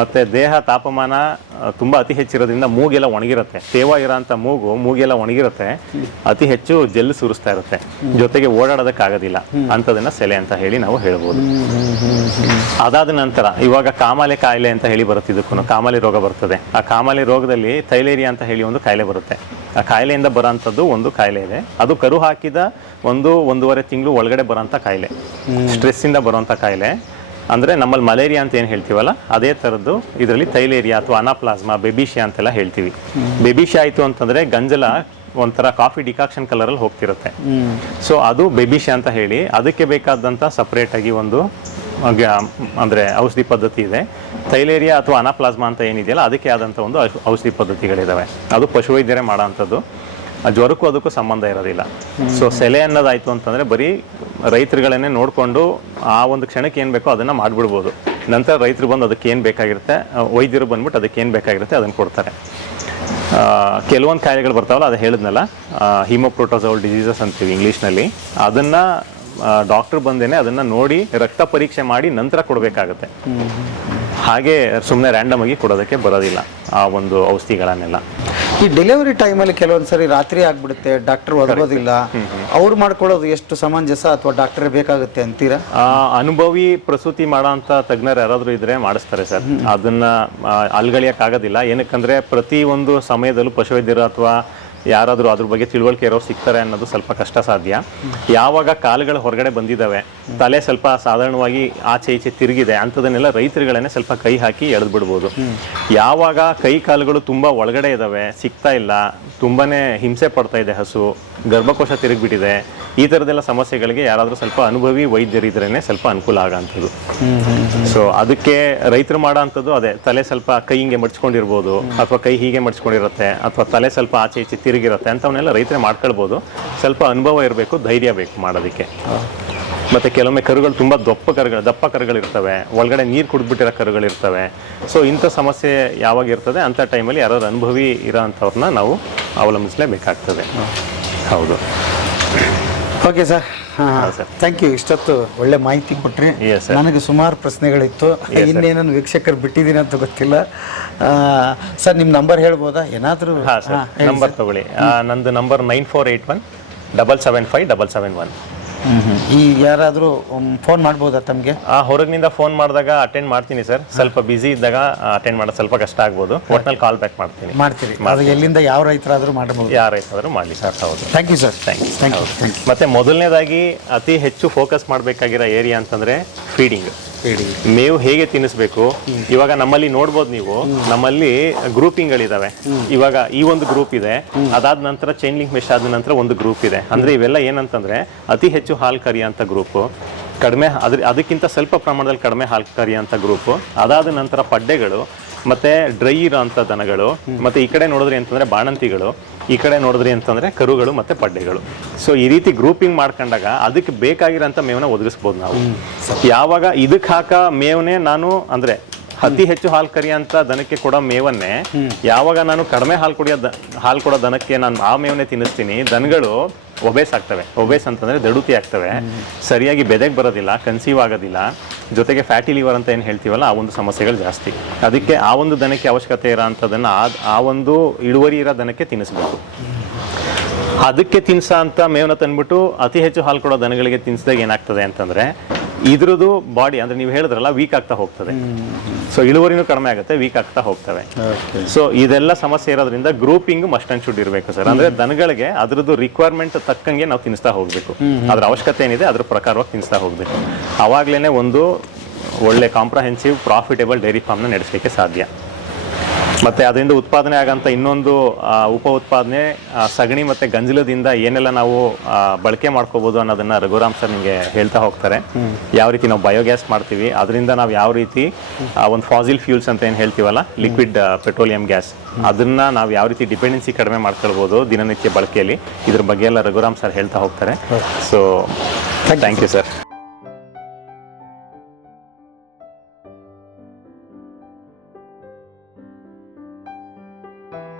ಮತ್ತೆ ದೇಹ ತಾಪಮಾನ ತುಂಬಾ ಅತಿ ಹೆಚ್ಚಿರೋದ್ರಿಂದ ಮೂಗೆಲ್ಲ ಒಣಗಿರುತ್ತೆ. ತೇವ ಇರೋಂಥ ಮೂಗೆಲ್ಲ ಒಣಗಿರುತ್ತೆ. ಅತಿ ಹೆಚ್ಚು ಜೆಲ್ ಸುರಿಸ್ತಾ ಇರುತ್ತೆ. ಜೊತೆಗೆ ಓಡಾಡೋದಕ್ಕಾಗೋದಿಲ್ಲ. ಅಂಥದನ್ನ ಸೆಲೆ ಅಂತ ಹೇಳಿ ನಾವು ಹೇಳ್ಬೋದು. ಅದಾದ ನಂತರ ಇವಾಗ ಕಾಮಾಲೆ ಕಾಯಿಲೆ ಅಂತ ಹೇಳಿ ಬರುತ್ತೆ. ಇದಕ್ಕೂ ಕಾಮಾಲೆ ರೋಗ ಬರ್ತದೆ. ಆ ಕಾಮಾಲೆ ರೋಗದಲ್ಲಿ ಥೈಲೇರಿಯಾ ಅಂತ ಹೇಳಿ ಒಂದು ಕಾಯಿಲೆ ಬರುತ್ತೆ. ಆ ಕಾಯಿಲೆಯಿಂದ ಬರೋಂಥದ್ದು ಒಂದು ಕಾಯಿಲೆ ಇದೆ. ಅದು ಕರು ಹಾಕಿದ 1-1.5 ತಿಂಗಳು ಒಳಗಡೆ ಬರೋಂಥ ಕಾಯಿಲೆ. ಸ್ಟ್ರೆಸ್ ಇಂದ ಬರೋಂಥ ಕಾಯಿಲೆ. ಅಂದ್ರೆ ನಮ್ಮಲ್ಲಿ ಮಲೇರಿಯಾ ಅಂತ ಏನು ಹೇಳ್ತೀವಲ್ಲ ಅದೇ ಥರದ್ದು ಇದರಲ್ಲಿ ಥೈಲೇರಿಯಾ ಅಥವಾ ಅನಾಪ್ಲಾಸ್ಮಾ, ಬೆಬಿಷಿಯಾ ಅಂತೆಲ್ಲ ಹೇಳ್ತೀವಿ. ಬೆಬಿಷಿಯಾ ಆಯಿತು ಅಂತಂದ್ರೆ ಗಂಜಲ ಒಂಥರ ಕಾಫಿ ಡಿಕಾಕ್ಷನ್ ಕಲರಲ್ಲಿ ಹೋಗ್ತಿರುತ್ತೆ. ಸೊ ಅದು ಬೆಬಿಷಿಯಾ ಅಂತ ಹೇಳಿ ಅದಕ್ಕೆ ಬೇಕಾದಂಥ ಸಪ್ರೇಟ್ ಆಗಿ ಒಂದು ಅಂದರೆ ಔಷಧಿ ಪದ್ಧತಿ ಇದೆ. ಥೈಲೇರಿಯಾ ಅಥವಾ ಅನಾಪ್ಲಾಸ್ಮಾ ಅಂತ ಏನಿದೆಯಲ್ಲ ಅದಕ್ಕೆ ಆದಂಥ ಒಂದು ಔಷಧಿ ಪದ್ಧತಿಗಳಿದ್ದಾವೆ. ಅದು ಪಶುವೈದ್ಯರೇ ಮಾಡೋ ಅಂಥದ್ದು. ಜ್ವರಕ್ಕೂ ಅದಕ್ಕೂ ಸಂಬಂಧ ಇರೋದಿಲ್ಲ. ಸೊ ಸೆಲೆ ಅನ್ನೋದಾಯಿತು ಅಂತಂದರೆ ಬರೀ ರೈತರುಗಳನ್ನೇ ನೋಡಿಕೊಂಡು ಆ ಒಂದು ಕ್ಷಣಕ್ಕೆ ಏನು ಬೇಕೋ ಅದನ್ನು ಮಾಡಿಬಿಡ್ಬೋದು. ನಂತರ ರೈತರು ಬಂದು ಅದಕ್ಕೆ ಏನು ಬೇಕಾಗಿರುತ್ತೆ, ವೈದ್ಯರು ಬಂದ್ಬಿಟ್ಟು ಅದಕ್ಕೆ ಏನು ಬೇಕಾಗಿರುತ್ತೆ ಅದನ್ನು ಕೊಡ್ತಾರೆ. ಕೆಲವೊಂದು ಕಾಯಿಲೆಗಳು ಬರ್ತಾವಲ್ಲ, ಅದು ಹೇಳಿದ್ನಲ್ಲ, ಹಿಮೋಪ್ರೋಟೋಸೋಲ್ ಡಿಸೀಸಸ್ ಅಂತೀವಿ ಇಂಗ್ಲೀಷ್ನಲ್ಲಿ. ಅದನ್ನು ಡಾಕ್ಟರ್ ಬಂದೇನೆ ಅದನ್ನು ನೋಡಿ ರಕ್ತ ಪರೀಕ್ಷೆ ಮಾಡಿ ನಂತರ ಕೊಡಬೇಕಾಗತ್ತೆ. ಹಾಗೆ ಸುಮ್ಮನೆ ರ್ಯಾಂಡಮ್ ಆಗಿ ಕೊಡೋದಕ್ಕೆ ಬರೋದಿಲ್ಲ ಆ ಒಂದು ಔಷಧಿಗಳನ್ನೆಲ್ಲ. ಈ ಡೆಲಿವರಿ ಟೈಮಲ್ಲಿ ಕೆಲವೊಂದ್ಸರಿ ರಾತ್ರಿ ಆಗ್ಬಿಡುತ್ತೆ, ಡಾಕ್ಟರ್ ಒದಗೋದಿಲ್ಲ. ಅವ್ರು ಮಾಡ್ಕೊಳ್ಳೋದು ಎಷ್ಟು ಸಮಂಜಸ ಅಥವಾ ಡಾಕ್ಟರ್ ಬೇಕಾಗುತ್ತೆ ಅಂತೀರಾ? ಅನುಭವಿ ಪ್ರಸೂತಿ ಮಾಡೋ ಅಂತ ತಜ್ಞರು ಯಾರಾದ್ರೂ ಇದ್ರೆ ಮಾಡಿಸ್ತಾರೆ ಸರ್. ಅದನ್ನ ಅಲ್ಗಳಿಯಕ್ಕಾಗೋದಿಲ್ಲ. ಏನಕ್ಕಂದ್ರೆ ಪ್ರತಿ ಒಂದು ಸಮಯದಲ್ಲೂ ಪಶುವೈದ್ಯರು ಅಥವಾ ಯಾರಾದರೂ ಅದ್ರ ಬಗ್ಗೆ ತಿಳುವಳಿಕೆ ಇರೋರು ಸಿಗ್ತಾರೆ ಅನ್ನೋದು ಸ್ವಲ್ಪ ಕಷ್ಟ ಸಾಧ್ಯ. ಯಾವಾಗ ಕಾಲುಗಳು ಹೊರಗಡೆ ಬಂದಿದ್ದಾವೆ, ತಲೆ ಸ್ವಲ್ಪ ಸಾಧಾರಣವಾಗಿ ಆಚೆ ಈಚೆ ತಿರುಗಿದೆ, ಅಂಥದನ್ನೆಲ್ಲ ರೈತರುಗಳನ್ನೇ ಸ್ವಲ್ಪ ಕೈ ಹಾಕಿ ಎಳೆದು ಬಿಡ್ಬೋದು. ಯಾವಾಗ ಕೈ ಕಾಲುಗಳು ತುಂಬ ಒಳಗಡೆ ಇದ್ದಾವೆ, ಸಿಗ್ತಾ ಇಲ್ಲ, ತುಂಬಾನೇ ಹಿಂಸೆ ಪಡ್ತಾ ಇದೆ ಹಸು, ಗರ್ಭಕೋಶ ತಿರುಗಿಬಿಟ್ಟಿದೆ, ಈ ಥರದ್ದೆಲ್ಲ ಸಮಸ್ಯೆಗಳಿಗೆ ಯಾರಾದರೂ ಸ್ವಲ್ಪ ಅನುಭವಿ ವೈದ್ಯರಿದ್ರೇ ಸ್ವಲ್ಪ ಅನುಕೂಲ ಆಗೋಂಥದ್ದು. ಸೊ ಅದಕ್ಕೆ ರೈತರು ಮಾಡೋ ಅಂಥದ್ದು ಅದೇ, ತಲೆ ಸ್ವಲ್ಪ ಕೈ ಹಿಂಗೆ ಮಡ್ಚ್ಕೊಂಡಿರ್ಬೋದು ಅಥವಾ ಕೈ ಹೀಗೆ ಮಡ್ಚ್ಕೊಂಡಿರುತ್ತೆ ಅಥವಾ ತಲೆ ಸ್ವಲ್ಪ ಆಚೆ ಈಚೆ ತಿರುಗಿರುತ್ತೆ, ಅಂಥವನ್ನೆಲ್ಲ ರೈತರೇ ಮಾಡ್ಕೊಳ್ಬೋದು. ಸ್ವಲ್ಪ ಅನುಭವ ಇರಬೇಕು, ಧೈರ್ಯ ಬೇಕು ಮಾಡೋದಕ್ಕೆ. ಮತ್ತು ಕೆಲವೊಮ್ಮೆ ಕರುಗಳು ತುಂಬ ದಪ್ಪ ಕರುಗಳಿರ್ತವೆ, ಒಳಗಡೆ ನೀರು ಕುಡಿದ್ಬಿಟ್ಟಿರೋ ಕರುಗಳಿರ್ತವೆ. ಸೊ ಇಂಥ ಸಮಸ್ಯೆ ಯಾವಾಗ ಇರ್ತದೆ ಅಂಥ ಟೈಮಲ್ಲಿ ಯಾರು ಅನುಭವಿ ಇರೋ ಅಂಥವ್ರನ್ನ ನಾವು ಅವಲಂಬಿಸಲೇಬೇಕಾಗ್ತದೆ. ಹೌದು. Okay sir, sir. Thank you. ಇಷ್ಟೊತ್ತು ಒಳ್ಳೆ ಮಾಹಿತಿ ಕೊಟ್ರಿ. Yes, sir. ನನಗೆ ಸುಮಾರು ಪ್ರಶ್ನೆಗಳಿತ್ತು. ಇನ್ನೇನನ್ನು ವೀಕ್ಷಕರು ಬಿಟ್ಟಿದ್ದೀನಿ ಅಂತ ಗೊತ್ತಿಲ್ಲ. ಸರ್ ನಿಮ್ಮ ನಂಬರ್ ಹೇಳ್ಬೋದಾ ಏನಾದರೂ? ಹಾಂ ಸರ್, ನಂಬರ್ ತಗೊಳ್ಳಿ. ನಂದು ನಂಬರ್ 9481775771. ಈ ಯಾರಾದರೂ ಫೋನ್ ಮಾಡ್ಬೋದಾ ತಮಗೆ? ಹೊರಗಿನಿಂದ ಫೋನ್ ಮಾಡಿದಾಗ ಅಟೆಂಡ್ ಮಾಡ್ತೀನಿ ಸರ್. ಸ್ವಲ್ಪ ಬಿಸಿ ಇದ್ದಾಗ ಅಟೆಂಡ್ ಮಾಡೋದು ಸ್ವಲ್ಪ ಕಷ್ಟ ಆಗ್ಬೋದು. ಒಟ್ನಲ್ಲಿ ಕಾಲ್ ಬ್ಯಾಕ್ ಮಾಡ್ತೀನಿ. ಮಾಡ್ತೀರಿ? ಅದು ಎಲ್ಲಿಂದ ಯಾವ ರೈತರಾದರೂ ಮಾಡಬಹುದು? ಯಾರ ರೈತರಾದರೂ ಮಾಡಲಿ ಸರ್. ಹೌದು. Thank you sir. Thank you. ಮತ್ತೆ ಮೊದಲನೇದಾಗಿ ಅತಿ ಹೆಚ್ಚು ಫೋಕಸ್ ಮಾಡಬೇಕಾಗಿರೋ ಏರಿಯಾ ಅಂತಂದ್ರೆ ಫೀಡಿಂಗ್. ಮೇವು ಹೇಗೆ ತಿನ್ನಿಸ್ಬೇಕು. ಇವಾಗ ನಮ್ಮಲ್ಲಿ ನೋಡ್ಬೋದು ನೀವು, ನಮ್ಮಲ್ಲಿ ಗ್ರೂಪಿಂಗ್ಗಳಿದಾವೆ. ಇವಾಗ ಈ ಒಂದು ಗ್ರೂಪ್ ಇದೆ, ಅದಾದ ನಂತರ ಚೈನ್ ಲಿಂಕ್ ಮೆಶ್ ಆದ ನಂತರ ಒಂದು ಗ್ರೂಪ್ ಇದೆ. ಅಂದ್ರೆ ಇವೆಲ್ಲ ಏನಂತಂದ್ರೆ ಅತಿ ಹೆಚ್ಚು ಹಾಲು ಕರಿಯುವಂಥ ಗ್ರೂಪು, ಕಡಿಮೆ ಅದಕ್ಕಿಂತ ಸ್ವಲ್ಪ ಪ್ರಮಾಣದಲ್ಲಿ ಕಡಿಮೆ ಹಾಲು ಕರಿಯುವಂಥ ಗ್ರೂಪು, ಅದಾದ ನಂತರ ಪಡ್ಡೆಗಳು, ಮತ್ತೆ ಡ್ರೈ ಇರೋಂಥ ದನಗಳು, ಮತ್ತೆ ಈ ಕಡೆ ನೋಡಿದ್ರಿ ಅಂತಂದ್ರೆ ಬಾಣಂತಿಗಳು, ಈ ಕಡೆ ನೋಡಿದ್ರಿ ಅಂತಂದ್ರೆ ಕರುಗಳು ಮತ್ತೆ ಪಡ್ಡೆಗಳು. ಸೊ ಈ ರೀತಿ ಗ್ರೂಪಿಂಗ್ ಮಾಡ್ಕೊಂಡಾಗ ಅದಕ್ಕೆ ಬೇಕಾಗಿರೋಂಥ ಮೇವನ್ನ ಒದಗಿಸ್ಬೋದು ನಾವು. ಯಾವಾಗ ಇದಕ್ಕೆ ಹಾಕ ಮೇವನ್ನೇ ನಾನು ಅಂದ್ರೆ ಅತಿ ಹೆಚ್ಚು ಹಾಲು ಕರಿಯಂತ ದನಕ್ಕೆ ಕೊಡೋ ಮೇವನ್ನೇ ಯಾವಾಗ ನಾನು ಕಡಿಮೆ ಹಾಲು ಕೊಡೋ ದನಕ್ಕೆ ನಾನು ಆ ಮೇವನ್ನೇ ತಿನ್ನಿಸ್ತೀನಿ, ದನಗಳು ಒಬೇಸ್ ಆಗ್ತವೆ. ಒಬೇಸ್ ಅಂತಂದ್ರೆ ದಡುತಿ ಆಗ್ತವೆ, ಸರಿಯಾಗಿ ಬೆದೆಗೆ ಬರೋದಿಲ್ಲ, ಕನ್ಸೀವ್ ಆಗೋದಿಲ್ಲ, ಜೊತೆಗೆ ಫ್ಯಾಟಿ ಲಿವರ್ ಅಂತ ಏನು ಹೇಳ್ತೀವಲ್ಲ ಆ ಒಂದು ಸಮಸ್ಯೆಗಳು ಜಾಸ್ತಿ. ಅದಕ್ಕೆ ಆ ಒಂದು ದನಕ್ಕೆ ಅವಶ್ಯಕತೆ ಇರೋ ಅಂಥದ್ದನ್ನು ಆ ಒಂದು ಇಳುವರಿ ಇರೋ ದನಕ್ಕೆ ತಿನ್ನಿಸ್ಬೇಕು. ಅದಕ್ಕೆ ತಿನ್ಸೋ ಅಂತ ಮೇವನ್ನ ತಂದ್ಬಿಟ್ಟು ಅತಿ ಹೆಚ್ಚು ಹಾಲು ಕೊಡೋ ದನಗಳಿಗೆ ತಿನ್ಸಿದಾಗ ಏನಾಗ್ತದೆ ಅಂತಂದ್ರೆ ಇದ್ರದ್ದು ಬಾಡಿ ಅಂದ್ರೆ ನೀವು ಹೇಳಿದ್ರಲ್ಲ ವೀಕ್ ಆಗ್ತಾ ಹೋಗ್ತದೆ. ಸೊ ಇಳುವರಿನೂ ಕಡಿಮೆ ಆಗುತ್ತೆ, ವೀಕ್ ಆಗ್ತಾ ಹೋಗ್ತವೆ. ಸೊ ಇದೆಲ್ಲ ಸಮಸ್ಯೆ ಇರೋದ್ರಿಂದ ಗ್ರೂಪಿಂಗ್ ಮಸ್ಟ್ ಅಂಡ್ ಶುಡ್ ಇರಬೇಕು ಸರ್. ಅಂದ್ರೆ ದನಗಳಿಗೆ ಅದ್ರದ್ದು ರಿಕ್ವೈರ್ಮೆಂಟ್ ತಕ್ಕಂಗೆ ನಾವು ತಿನ್ನಿಸ್ತಾ ಹೋಗ್ಬೇಕು. ಅದ್ರ ಅವಶ್ಯಕತೆ ಏನಿದೆ ಅದ್ರ ಪ್ರಕಾರವಾಗಿ ತಿನ್ನಿಸ್ತಾ ಹೋಗ್ಬೇಕು. ಅವಾಗ್ಲೇನೆ ಒಂದು ಒಳ್ಳೆ ಕಾಂಪ್ರಹೆನ್ಸಿವ್ ಪ್ರಾಫಿಟೇಬಲ್ ಡೈರಿ ಫಾರ್ಮ್ನ ನಡೆಸಲಿಕ್ಕೆ ಸಾಧ್ಯ. ಮತ್ತೆ ಅದರಿಂದ ಉತ್ಪಾದನೆ ಆಗಂತ ಇನ್ನೊಂದು ಉಪ ಉತ್ಪಾದನೆ ಸಗಣಿ ಮತ್ತೆ ಗಂಜಲದಿಂದ ಏನೆಲ್ಲ ನಾವು ಬಳಕೆ ಮಾಡ್ಕೋಬಹುದು ಅನ್ನೋದನ್ನ ರಘುರಾಮ್ ಸರ್ ನಿಮಗೆ ಹೇಳ್ತಾ ಹೋಗ್ತಾರೆ. ಯಾವ ರೀತಿ ನಾವು ಬಯೋಗ್ಯಾಸ್ ಮಾಡ್ತೀವಿ, ಅದರಿಂದ ನಾವು ಯಾವ ರೀತಿ ಒಂದು ಫಾಸಿಲ್ ಫ್ಯೂಲ್ಸ್ ಅಂತ ಏನು ಹೇಳ್ತೀವಲ್ಲ, ಲಿಕ್ವಿಡ್ ಪೆಟ್ರೋಲಿಯಂ ಗ್ಯಾಸ್, ಅದನ್ನ ನಾವು ಯಾವ ರೀತಿ ಡಿಪೆಂಡೆನ್ಸಿ ಕಡಿಮೆ ಮಾಡ್ಕೊಳ್ಬೋದು ದಿನನಿತ್ಯ ಬಳಕೆಯಲ್ಲಿ, ಇದ್ರ ಬಗ್ಗೆ ಎಲ್ಲ ರಘುರಾಮ್ ಸರ್ ಹೇಳ್ತಾ ಹೋಗ್ತಾರೆ. So thank you sir.